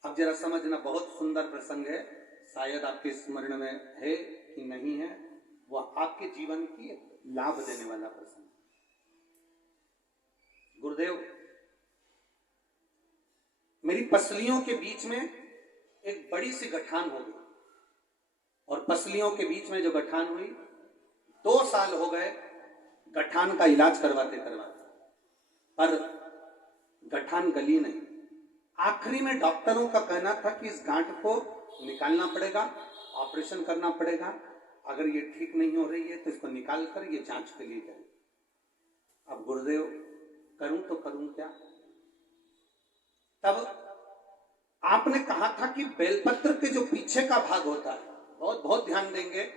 अब जरा समझना, बहुत सुंदर प्रसंग है, शायद आपके स्मरण में है कि नहीं है, वह आपके जीवन की लाभ देने वाला प्रसंग। गुरुदेव, मेरी पसलियों के बीच में एक बड़ी सी गठान हो गई, और पसलियों के बीच में जो गठान हुई, 2 साल हो गए गठान का इलाज करवाते करवाते, पर गठान गली नहीं। आखिरी में डॉक्टरों का कहना था कि इस गांठ को निकालना पड़ेगा, ऑपरेशन करना पड़ेगा, अगर ये ठीक नहीं हो रही है तो इसको निकाल कर ये जांच के लिए जाए। अब गुरुदेव, करूं तो करूं क्या? तब आपने कहा था कि बेलपत्र के जो पीछे का भाग होता है, बहुत बहुत ध्यान देंगे,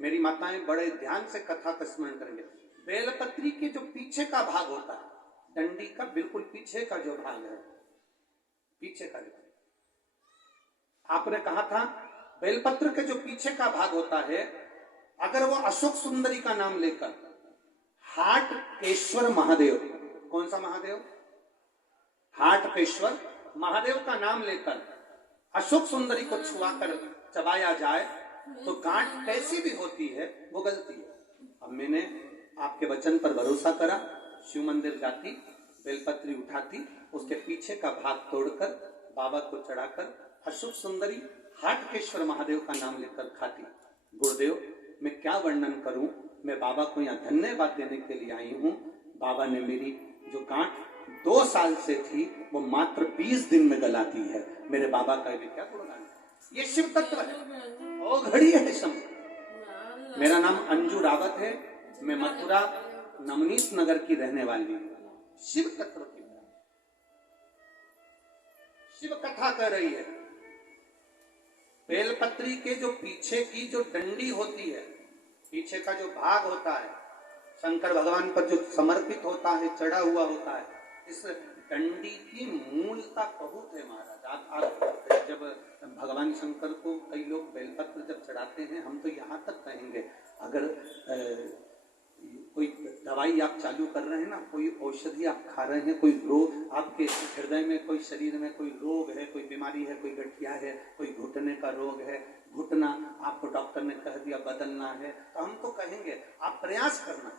मेरी माताएं बड़े ध्यान से कथा का स्मरण करेंगे। बेलपत्री के जो पीछे का भाग होता है, डंडी का बिल्कुल पीछे का जो भाग है, पीछे का, आपने कहा था बेलपत्र के जो पीछे का भाग होता है, अगर वो अशोक सुंदरी का नाम लेकर हाटकेश्वर महादेव, कौन सा महादेव? हाटकेश्वर महादेव का नाम लेकर अशोक सुंदरी को छुआकर चबाया जाए तो गांठ कैसी भी होती है वो गलती है। अब मैंने आपके वचन पर भरोसा करा, शिव मंदिर जाती, बेलपत्री उठाती, उसके पीछे का भाग तोड़कर बाबा को चढ़ाकर अशोक सुंदरी हाटकेश्वर महादेव का नाम लेकर खाती। गुरुदेव, मैं क्या वर्णन करूं, मैं बाबा को यहाँ धन्यवाद देने के लिए आई हूँ। बाबा ने मेरी जो गांठ 2 साल से थी वो मात्र 20 दिन में गला दी है। मेरे बाबा का भी क्या गुणगान, ये शिव तत्व है, ओ घड़ी है शम। मेरा नाम अंजू रावत है, मैं मथुरा नवनीत नगर की रहने वाली हूँ। शिव तत्व की शिव कथा कर रही है। बेलपत्री के जो पीछे की जो डंडी होती है, पीछे का जो भाग होता है, शंकर भगवान पर जो समर्पित होता है, चढ़ा हुआ होता है, इस डंडी की मूलता बहुत है महाराज। आप जब भगवान शंकर को कई लोग बेलपत्र जब चढ़ाते हैं, हम तो यहाँ तक कहेंगे, अगर कोई दवाई आप चालू कर रहे हैं ना, कोई औषधि आप खा रहे हैं, कोई रोग आपके हृदय में, कोई शरीर में कोई रोग है, कोई बीमारी है, कोई गठिया है, कोई घुटने का रोग है, घुटना आपको डॉक्टर ने कह दिया बदलना है, तो हम तो कहेंगे आप प्रयास करना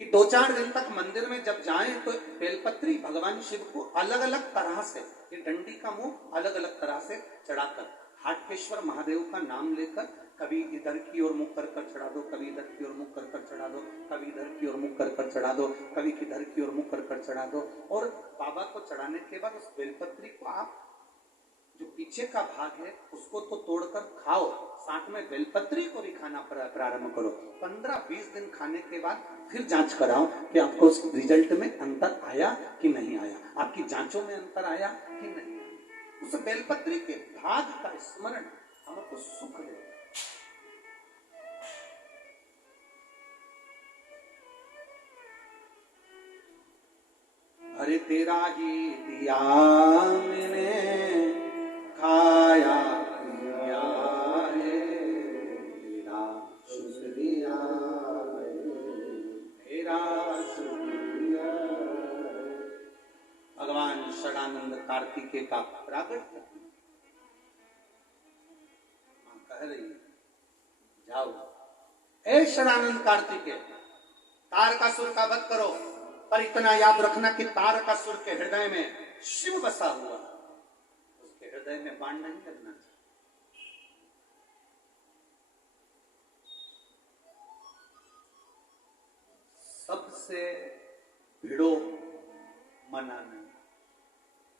कि 2-4 दिन तक मंदिर में जब जाएं तो बेलपत्री भगवान शिव को अलग अलग तरह से, ये डंडी का मुंह अलग अलग तरह से चढ़ाकर हाटकेश्वर महादेव का नाम लेकर, कभी इधर की ओर मुख कर चढ़ा दो, कभी इधर की ओर मुख कर चढ़ा दो, कभी इधर की ओर मुख कर चढ़ा दो, कभी किधर की ओर मुख कर चढ़ा दो, और बाबा को चढ़ाने के बाद उस बेलपत्री को आप जो पीछे का भाग है उसको तो तोड़कर खाओ, साथ में बेलपत्री को भी खाना प्रारंभ करो। 15-20 दिन खाने के बाद फिर जांच कराओ कि आपको उस रिजल्ट में अंतर आया कि नहीं आया, आपकी जांचों में अंतर आया कि नहीं। उस बेलपत्री के भाग का स्मरण हमको सुख दे। अरे तेरा ही दिया मैंने खाया पिया है, तेरा शुक्रिया तेरा शुक्रिया। भगवान षडानंद कार्तिकेय का प्रागट कह रही है, जाओ ए शरानंद कार्तिकेय, तारकासुर का वध करो, पर इतना याद रखना कि तारकासुर के हृदय में शिव बसा हुआ, उसके हृदय में बाण नहीं लगना चाहिए। सबसे भिड़ो मना नहीं,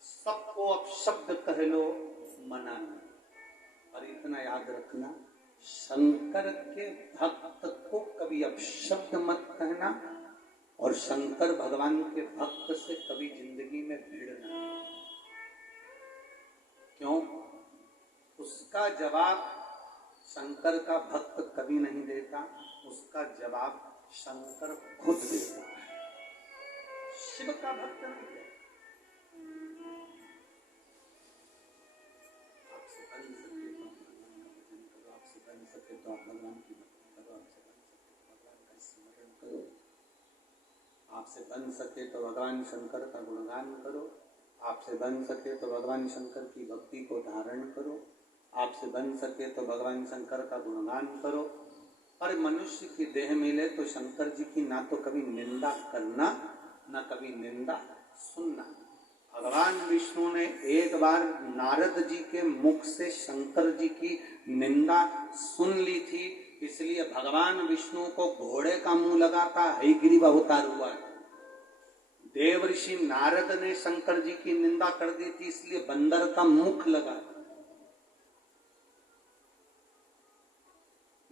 सबको अपशब्द कह लो मना नहीं, और इतना याद रखना शंकर के भक्त को कभी अपशब्द मत कहना, और शंकर भगवान के भक्त से कभी जिंदगी में भिड़ना। क्यों? उसका जवाब शंकर का भक्त कभी नहीं देता, उसका जवाब शंकर खुद देता है, शिव का भक्त नहीं देता। आपसे बन सके तो आप भगवान की भक्ति करो, आपसे बन सके तो भगवान का स्मरण करो, आपसे बन सके तो भगवान शंकर का गुणगान करो, आपसे बन सके तो भगवान शंकर की भक्ति को धारण करो, आपसे बन सके तो भगवान शंकर का गुणगान करो। और मनुष्य की देह मिले तो शंकर जी की ना तो कभी निंदा करना, ना कभी निंदा सुनना। भगवान विष्णु ने एक बार नारद जी के मुख से शंकर जी की निंदा सुन ली थी, इसलिए भगवान विष्णु को घोड़े का मुंह लगाता हयग्रीव अवतार हुआ। देव ऋषि नारद ने शंकर जी की निंदा कर दी थी, इसलिए बंदर का मुख लगा।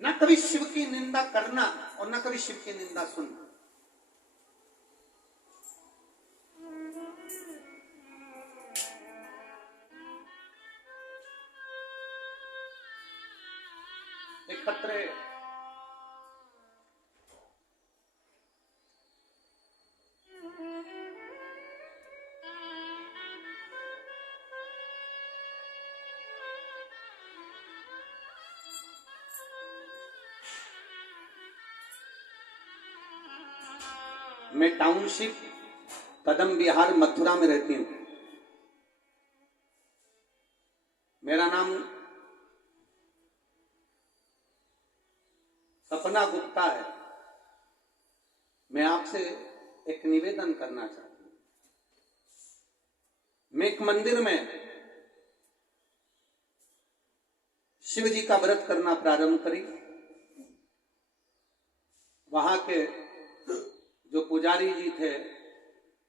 न कभी शिव की निंदा करना और न कभी शिव की निंदा सुनना। एक खतरे मैं टाउनशिप कदम बिहार मथुरा में रहती हूं। मेरा नाम सपना गुप्ता है। मैं आपसे एक निवेदन करना चाहती हूं। मैं एक मंदिर में शिव जी का व्रत करना प्रारंभ करी। वहां के जो पुजारी जी थे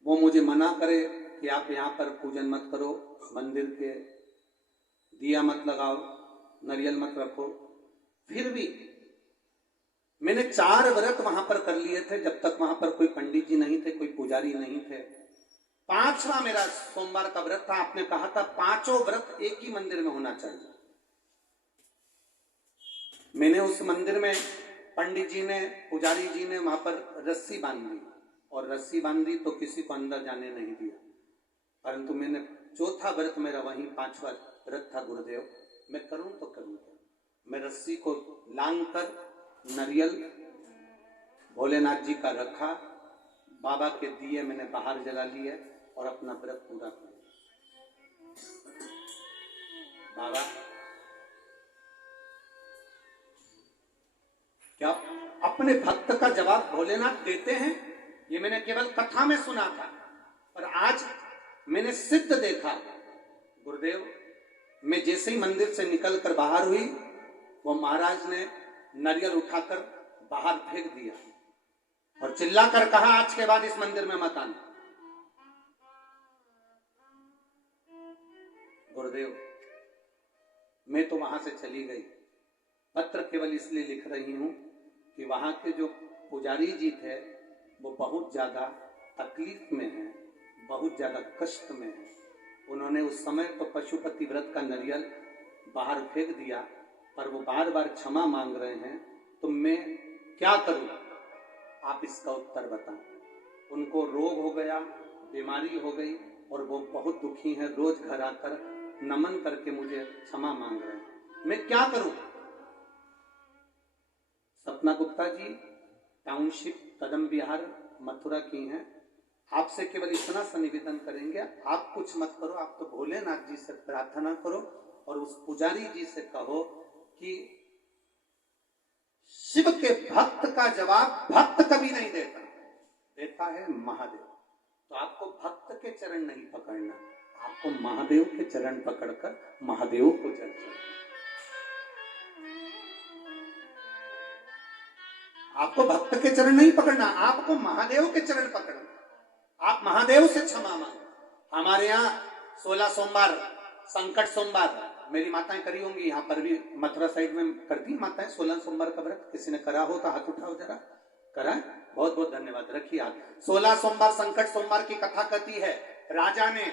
वो मुझे मना करे कि आप यहाँ पर पूजन मत करो, मंदिर के दिया मत लगाओ, नारियल मत रखो। फिर भी मैंने 4 व्रत वहां पर कर लिए थे, जब तक वहां पर कोई पंडित जी नहीं थे, कोई पुजारी नहीं थे। 5वां मेरा सोमवार का व्रत था। आपने कहा था 5 व्रत एक ही मंदिर में होना चाहिए। मैंने उस मंदिर में पंडित जी ने, पुजारी जी ने वहां पर रस्सी बांधी, और रस्सी बांधी तो किसी को अंदर जाने नहीं दिया। परंतु मैंने 4था व्रत मेरा वहीं 5वां व्रत था। गुरुदेव मैं करूं तो करूं क्या? मैं रस्सी को लांग कर नारियल भोलेनाथ जी का रखा, बाबा के दिए मैंने बाहर जला लिए और अपना व्रत पूरा किया। बाबा क्या अपने भक्त का जवाब भोलेनाथ देते हैं? ये मैंने केवल कथा में सुना था, पर आज मैंने सिद्ध देखा। गुरुदेव मैं जैसे ही मंदिर से निकलकर बाहर हुई, वो महाराज ने नारियल उठाकर बाहर फेंक दिया और चिल्लाकर कहा, आज के बाद इस मंदिर में मत आना। गुरुदेव मैं तो वहां से चली गई। पत्र केवल इसलिए लिख रही हूं कि वहां के जो पुजारी जी थे वो बहुत ज्यादा तकलीफ में हैं, बहुत ज्यादा कष्ट में हैं। उन्होंने उस समय तो पशुपति व्रत का नारियल बाहर फेंक दिया, पर वो बार बार क्षमा मांग रहे हैं। तो मैं क्या करूं? आप इसका उत्तर बताएं। उनको रोग हो गया, बीमारी हो गई, और वो बहुत दुखी हैं। रोज घर आकर नमन करके मुझे क्षमा मांग रहे हैं। मैं क्या करूं? सपना गुप्ता जी टाउनशिप कदम बिहार मथुरा की हैं। आपसे केवल इतना सा निवेदन करेंगे, आप कुछ मत करो, आप तो भोलेनाथ जी से प्रार्थना करो और उस पुजारी जी से कहो कि शिव के भक्त का जवाब भक्त कभी नहीं देता, देता है महादेव। तो आपको भक्त के चरण नहीं पकड़ना, आपको महादेव के चरण पकड़कर महादेव को जल चढ़ाना। आपको भक्त के चरण नहीं पकड़ना, आपको महादेव के चरण पकड़ना। आप महादेव से क्षमा मांगो। हमारे यहाँ 16 सोमवार संकट सोमवार मेरी माताएं करी होंगी, यहाँ पर भी मथुरा साइड में करती माताएं 16 सोमवार का व्रत। किसी ने करा हो तो हाथ उठाओ जरा। करा है? बहुत बहुत धन्यवाद, रखिए हाथ। 16 सोमवार संकट सोमवार की कथा कहती है, राजा ने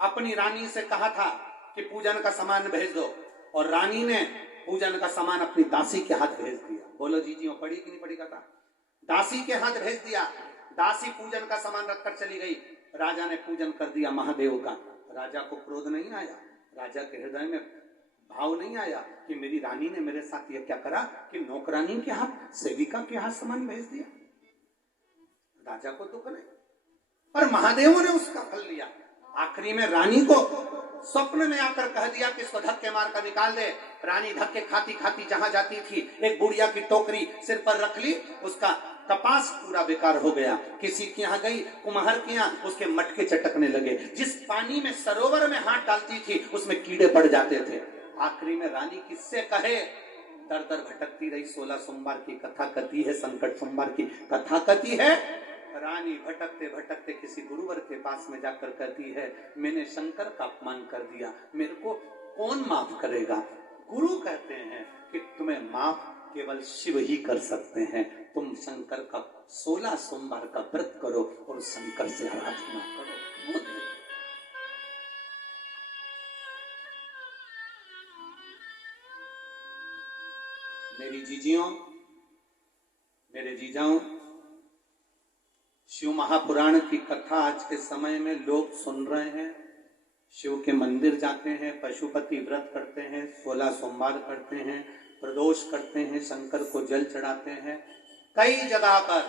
अपनी रानी से कहा था कि पूजन का सामान भेज दो, और रानी ने पूजन का सामान अपनी दासी के हाथ भेज दिया। बोलो जीजियों, पढ़ी कि नहीं पढ़ी कथा? दासी के हाथ भेज दिया। दासी पूजन का सामान रखकर चली गई। राजा ने पूजन कर दिया महादेव का। राजा को क्रोध नहीं आया, राजा के हृदय में भाव नहीं आया कि मेरी रानी ने मेरे साथ ये क्या करा कि नौकरानी के हाथ, सेविका के हाथ सामान भेज दिया। राजा को दुख नहीं, पर महादेव ने उसका फल लिया। आखिरी में रानी को स्वप्न में आकर कह दिया कि इसको धक्के मार कर निकाल दे। रानी धक्के खाती खाती जहां जाती थी, एक बुढ़िया की टोकरी सिर पर रख ली, उसका कपास पूरा बेकार हो गया। किसी के यहाँ गई, कुम्हार के यहाँ, उसके मटके चटकने लगे। जिस पानी में सरोवर में हाथ डालती थी उसमें कीड़े पड़ जाते थे। आखिरी में रानी किससे कहे, दर दर भटकती रही। 16 सोमवार की कथा कथी है, संकट सोमवार की कथा कथी है। रानी भटकते भटकते किसी गुरुवर के पास में जाकर कहती है, मैंने शंकर का अपमान कर दिया, मेरे को कौन माफ करेगा? गुरु कहते हैं कि तुम्हें माफ केवल शिव ही कर सकते हैं। तुम शंकर का 16 सोमवार का व्रत करो और शंकर से आराधना करो। मेरी जीजियों, मेरे जीजाओं, शिव महापुराण की कथा आज के समय में लोग सुन रहे हैं। शिव के मंदिर जाते हैं, पशुपति व्रत करते हैं, 16 सोमवार करते हैं, प्रदोष करते हैं, शंकर को जल चढ़ाते हैं। कई जगह पर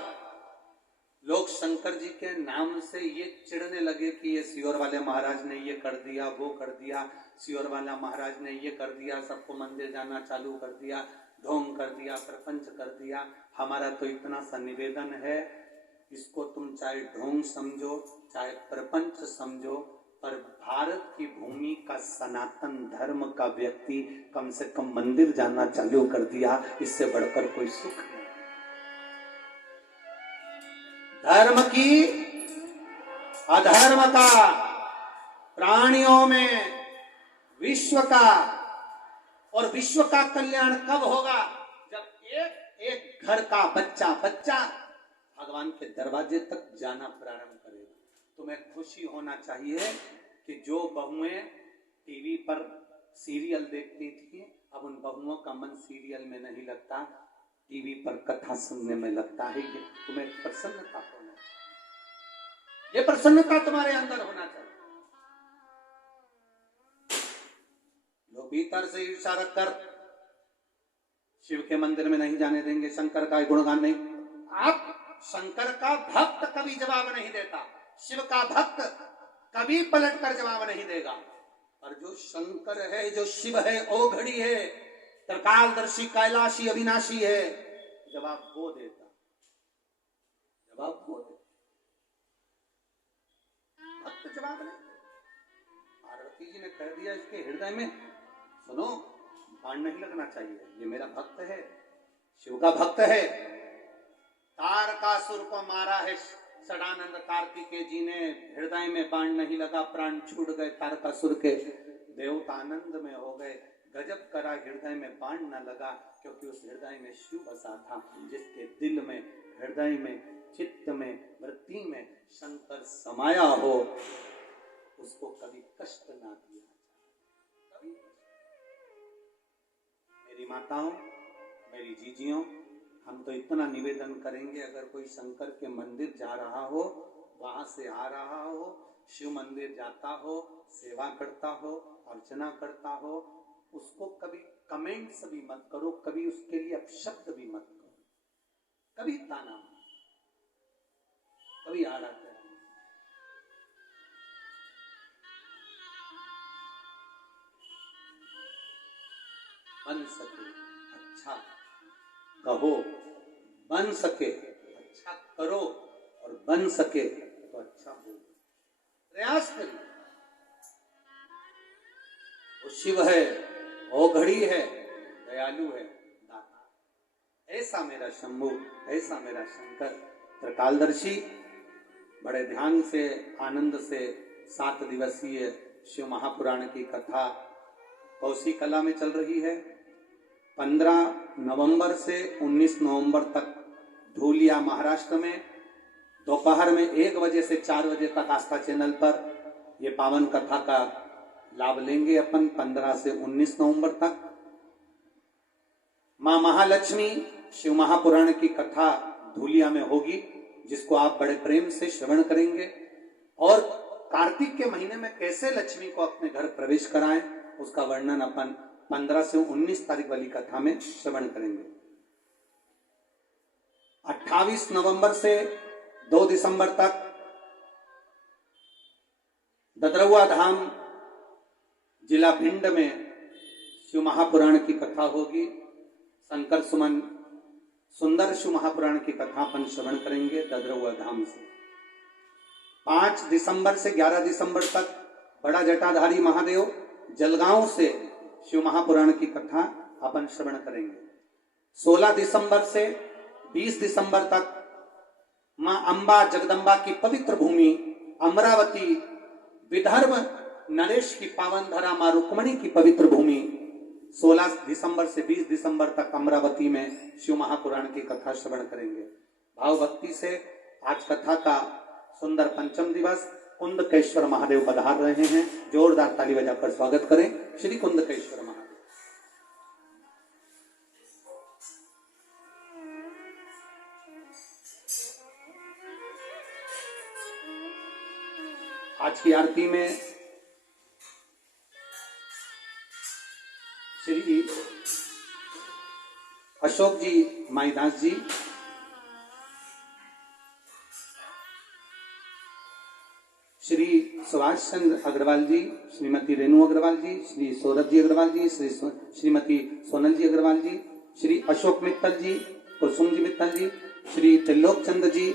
लोग शंकर जी के नाम से ये चिढ़ने लगे कि ये सियोर वाले महाराज ने ये कर दिया, वो कर दिया, सियोर वाला महाराज ने ये कर दिया, सबको मंदिर जाना चालू कर दिया, ढोंग कर दिया, प्रपंच कर दिया। हमारा तो इतना सा निवेदन है, इसको तुम चाहे ढोंग समझो चाहे प्रपंच समझो, पर भारत की भूमि का सनातन धर्म का व्यक्ति कम से कम मंदिर जाना चालू कर दिया, इससे बढ़कर कोई सुख नहीं। धर्म की अधर्म का, प्राणियों में विश्व का, और विश्व का कल्याण कब होगा? जब एक एक घर का बच्चा भगवान के दरवाजे तक जाना प्रारंभ करेगा। तुम्हें खुशी होना चाहिए कि जो बहुएं टीवी पर सीरियल देखती थी, अब उन बहुओं का मन सीरियल में नहीं लगता, टीवी पर कथा सुनने में लगता है। ये तुम्हें प्रसन्नता होना चाहिए, ये प्रसन्नता तुम्हारे अंदर होना चाहिए। लोग भीतर से ईर्ष्या रखकर शिव के मंदिर में नहीं जाने देंगे, शंकर का गुणगान नहीं। आप शंकर का भक्त कभी जवाब नहीं देता, शिव का भक्त कभी पलट कर जवाब नहीं देगा। और जो शंकर है, जो शिव है, ओ घड़ी है, त्रिकालदर्शी, कैलाशी, अविनाशी है, जवाब वो देता, जवाब वो देता, भक्त जवाब नहीं। पार्वती जी ने कह दिया इसके हृदय में, सुनो, बाण नहीं लगना चाहिए, ये मेरा भक्त है, शिव का भक्त है। तारकासुर को मारा है सदानंद कार्तिकेय जी ने, हृदय में बाण नहीं लगा, प्राण छूट गए तारकासुर के, देवता आनंद में हो गए। गजब करा, हृदय में बाण न लगा, क्योंकि उस हृदय में शिव बसा था। जिसके दिल में, हृदय में, चित्त में, वृत्ति में शंकर समाया हो, उसको कभी कष्ट ना दिया कभी। मेरी माताओं, मेरी जीजियों, हम तो इतना निवेदन करेंगे, अगर कोई शंकर के मंदिर जा रहा हो, वहां से आ रहा हो, शिव मंदिर जाता हो, सेवा करता हो, अर्चना करता हो, उसको कभी कमेंट्स भी मत करो, कभी उसके लिए अपशब्द भी मत करो, कभी ताना मत, कभी आड़ा करो। बन सके अच्छा, कहो, बन सके अच्छा करो और बन सके तो अच्छा बोलो, प्रयास करिए। वो शिव है, वो घड़ी है, दयालु है, दाता। ऐसा मेरा शंभु, ऐसा मेरा शंकर त्रिकालदर्शी। बड़े ध्यान से, आनंद से 7 दिवसीय शिव महापुराण की कथा कौशी कला में चल रही है। 15 नवंबर से 19 नवंबर तक धूलिया महाराष्ट्र में दोपहर में 1 बजे से 4 बजे तक आस्था चैनल पर ये पावन कथा का लाभ लेंगे अपन। 15 से 19 नवंबर तक मां महालक्ष्मी शिव महापुराण की कथा धूलिया में होगी, जिसको आप बड़े प्रेम से श्रवण करेंगे। और कार्तिक के महीने में कैसे लक्ष्मी को अपने घर प्रवेश कराएं, उसका वर्णन अपन 15 से 19 तारीख वाली कथा में श्रवण करेंगे। 28 नवंबर से 2 दिसंबर तक ददरौआ धाम जिला भिंड में शिव महापुराण की कथा होगी। शंकर सुमन सुंदर शिव महापुराण की कथा अपन श्रवण करेंगे ददरौआ धाम से। 5 दिसंबर से 11 दिसंबर तक बड़ा जटाधारी महादेव जलगांव से शिव महापुराण की कथा अपन श्रवण करेंगे। 16 दिसंबर से 20 दिसंबर तक मां अंबा जगदंबा की पवित्र भूमि अमरावती, विदर्भ नरेश की पावन धरा मां रुक्मणी की पवित्र भूमि 16 दिसंबर से 20 दिसंबर तक अमरावती में शिव महापुराण की कथा श्रवण करेंगे। भाव भक्ति से आज कथा का सुंदर पंचम दिवस कुंदकेश्वर महादेव पधार रहे हैं। जोरदार ताली बजाकर स्वागत करें श्री कुंदकेश्वर महादेव। आज की आरती में श्री अशोक जी माईदास जी, श्री सुभाष चंद्र अग्रवाल जी, श्रीमती रेणु अग्रवाल जी, श्री सौरभ जी अग्रवाल जी, श्रीमती सोनल जी अग्रवाल जी, श्री अशोक मित्तल जी, कुसुम जी मित्तल जी, श्री त्रिलोक चंद्र जी,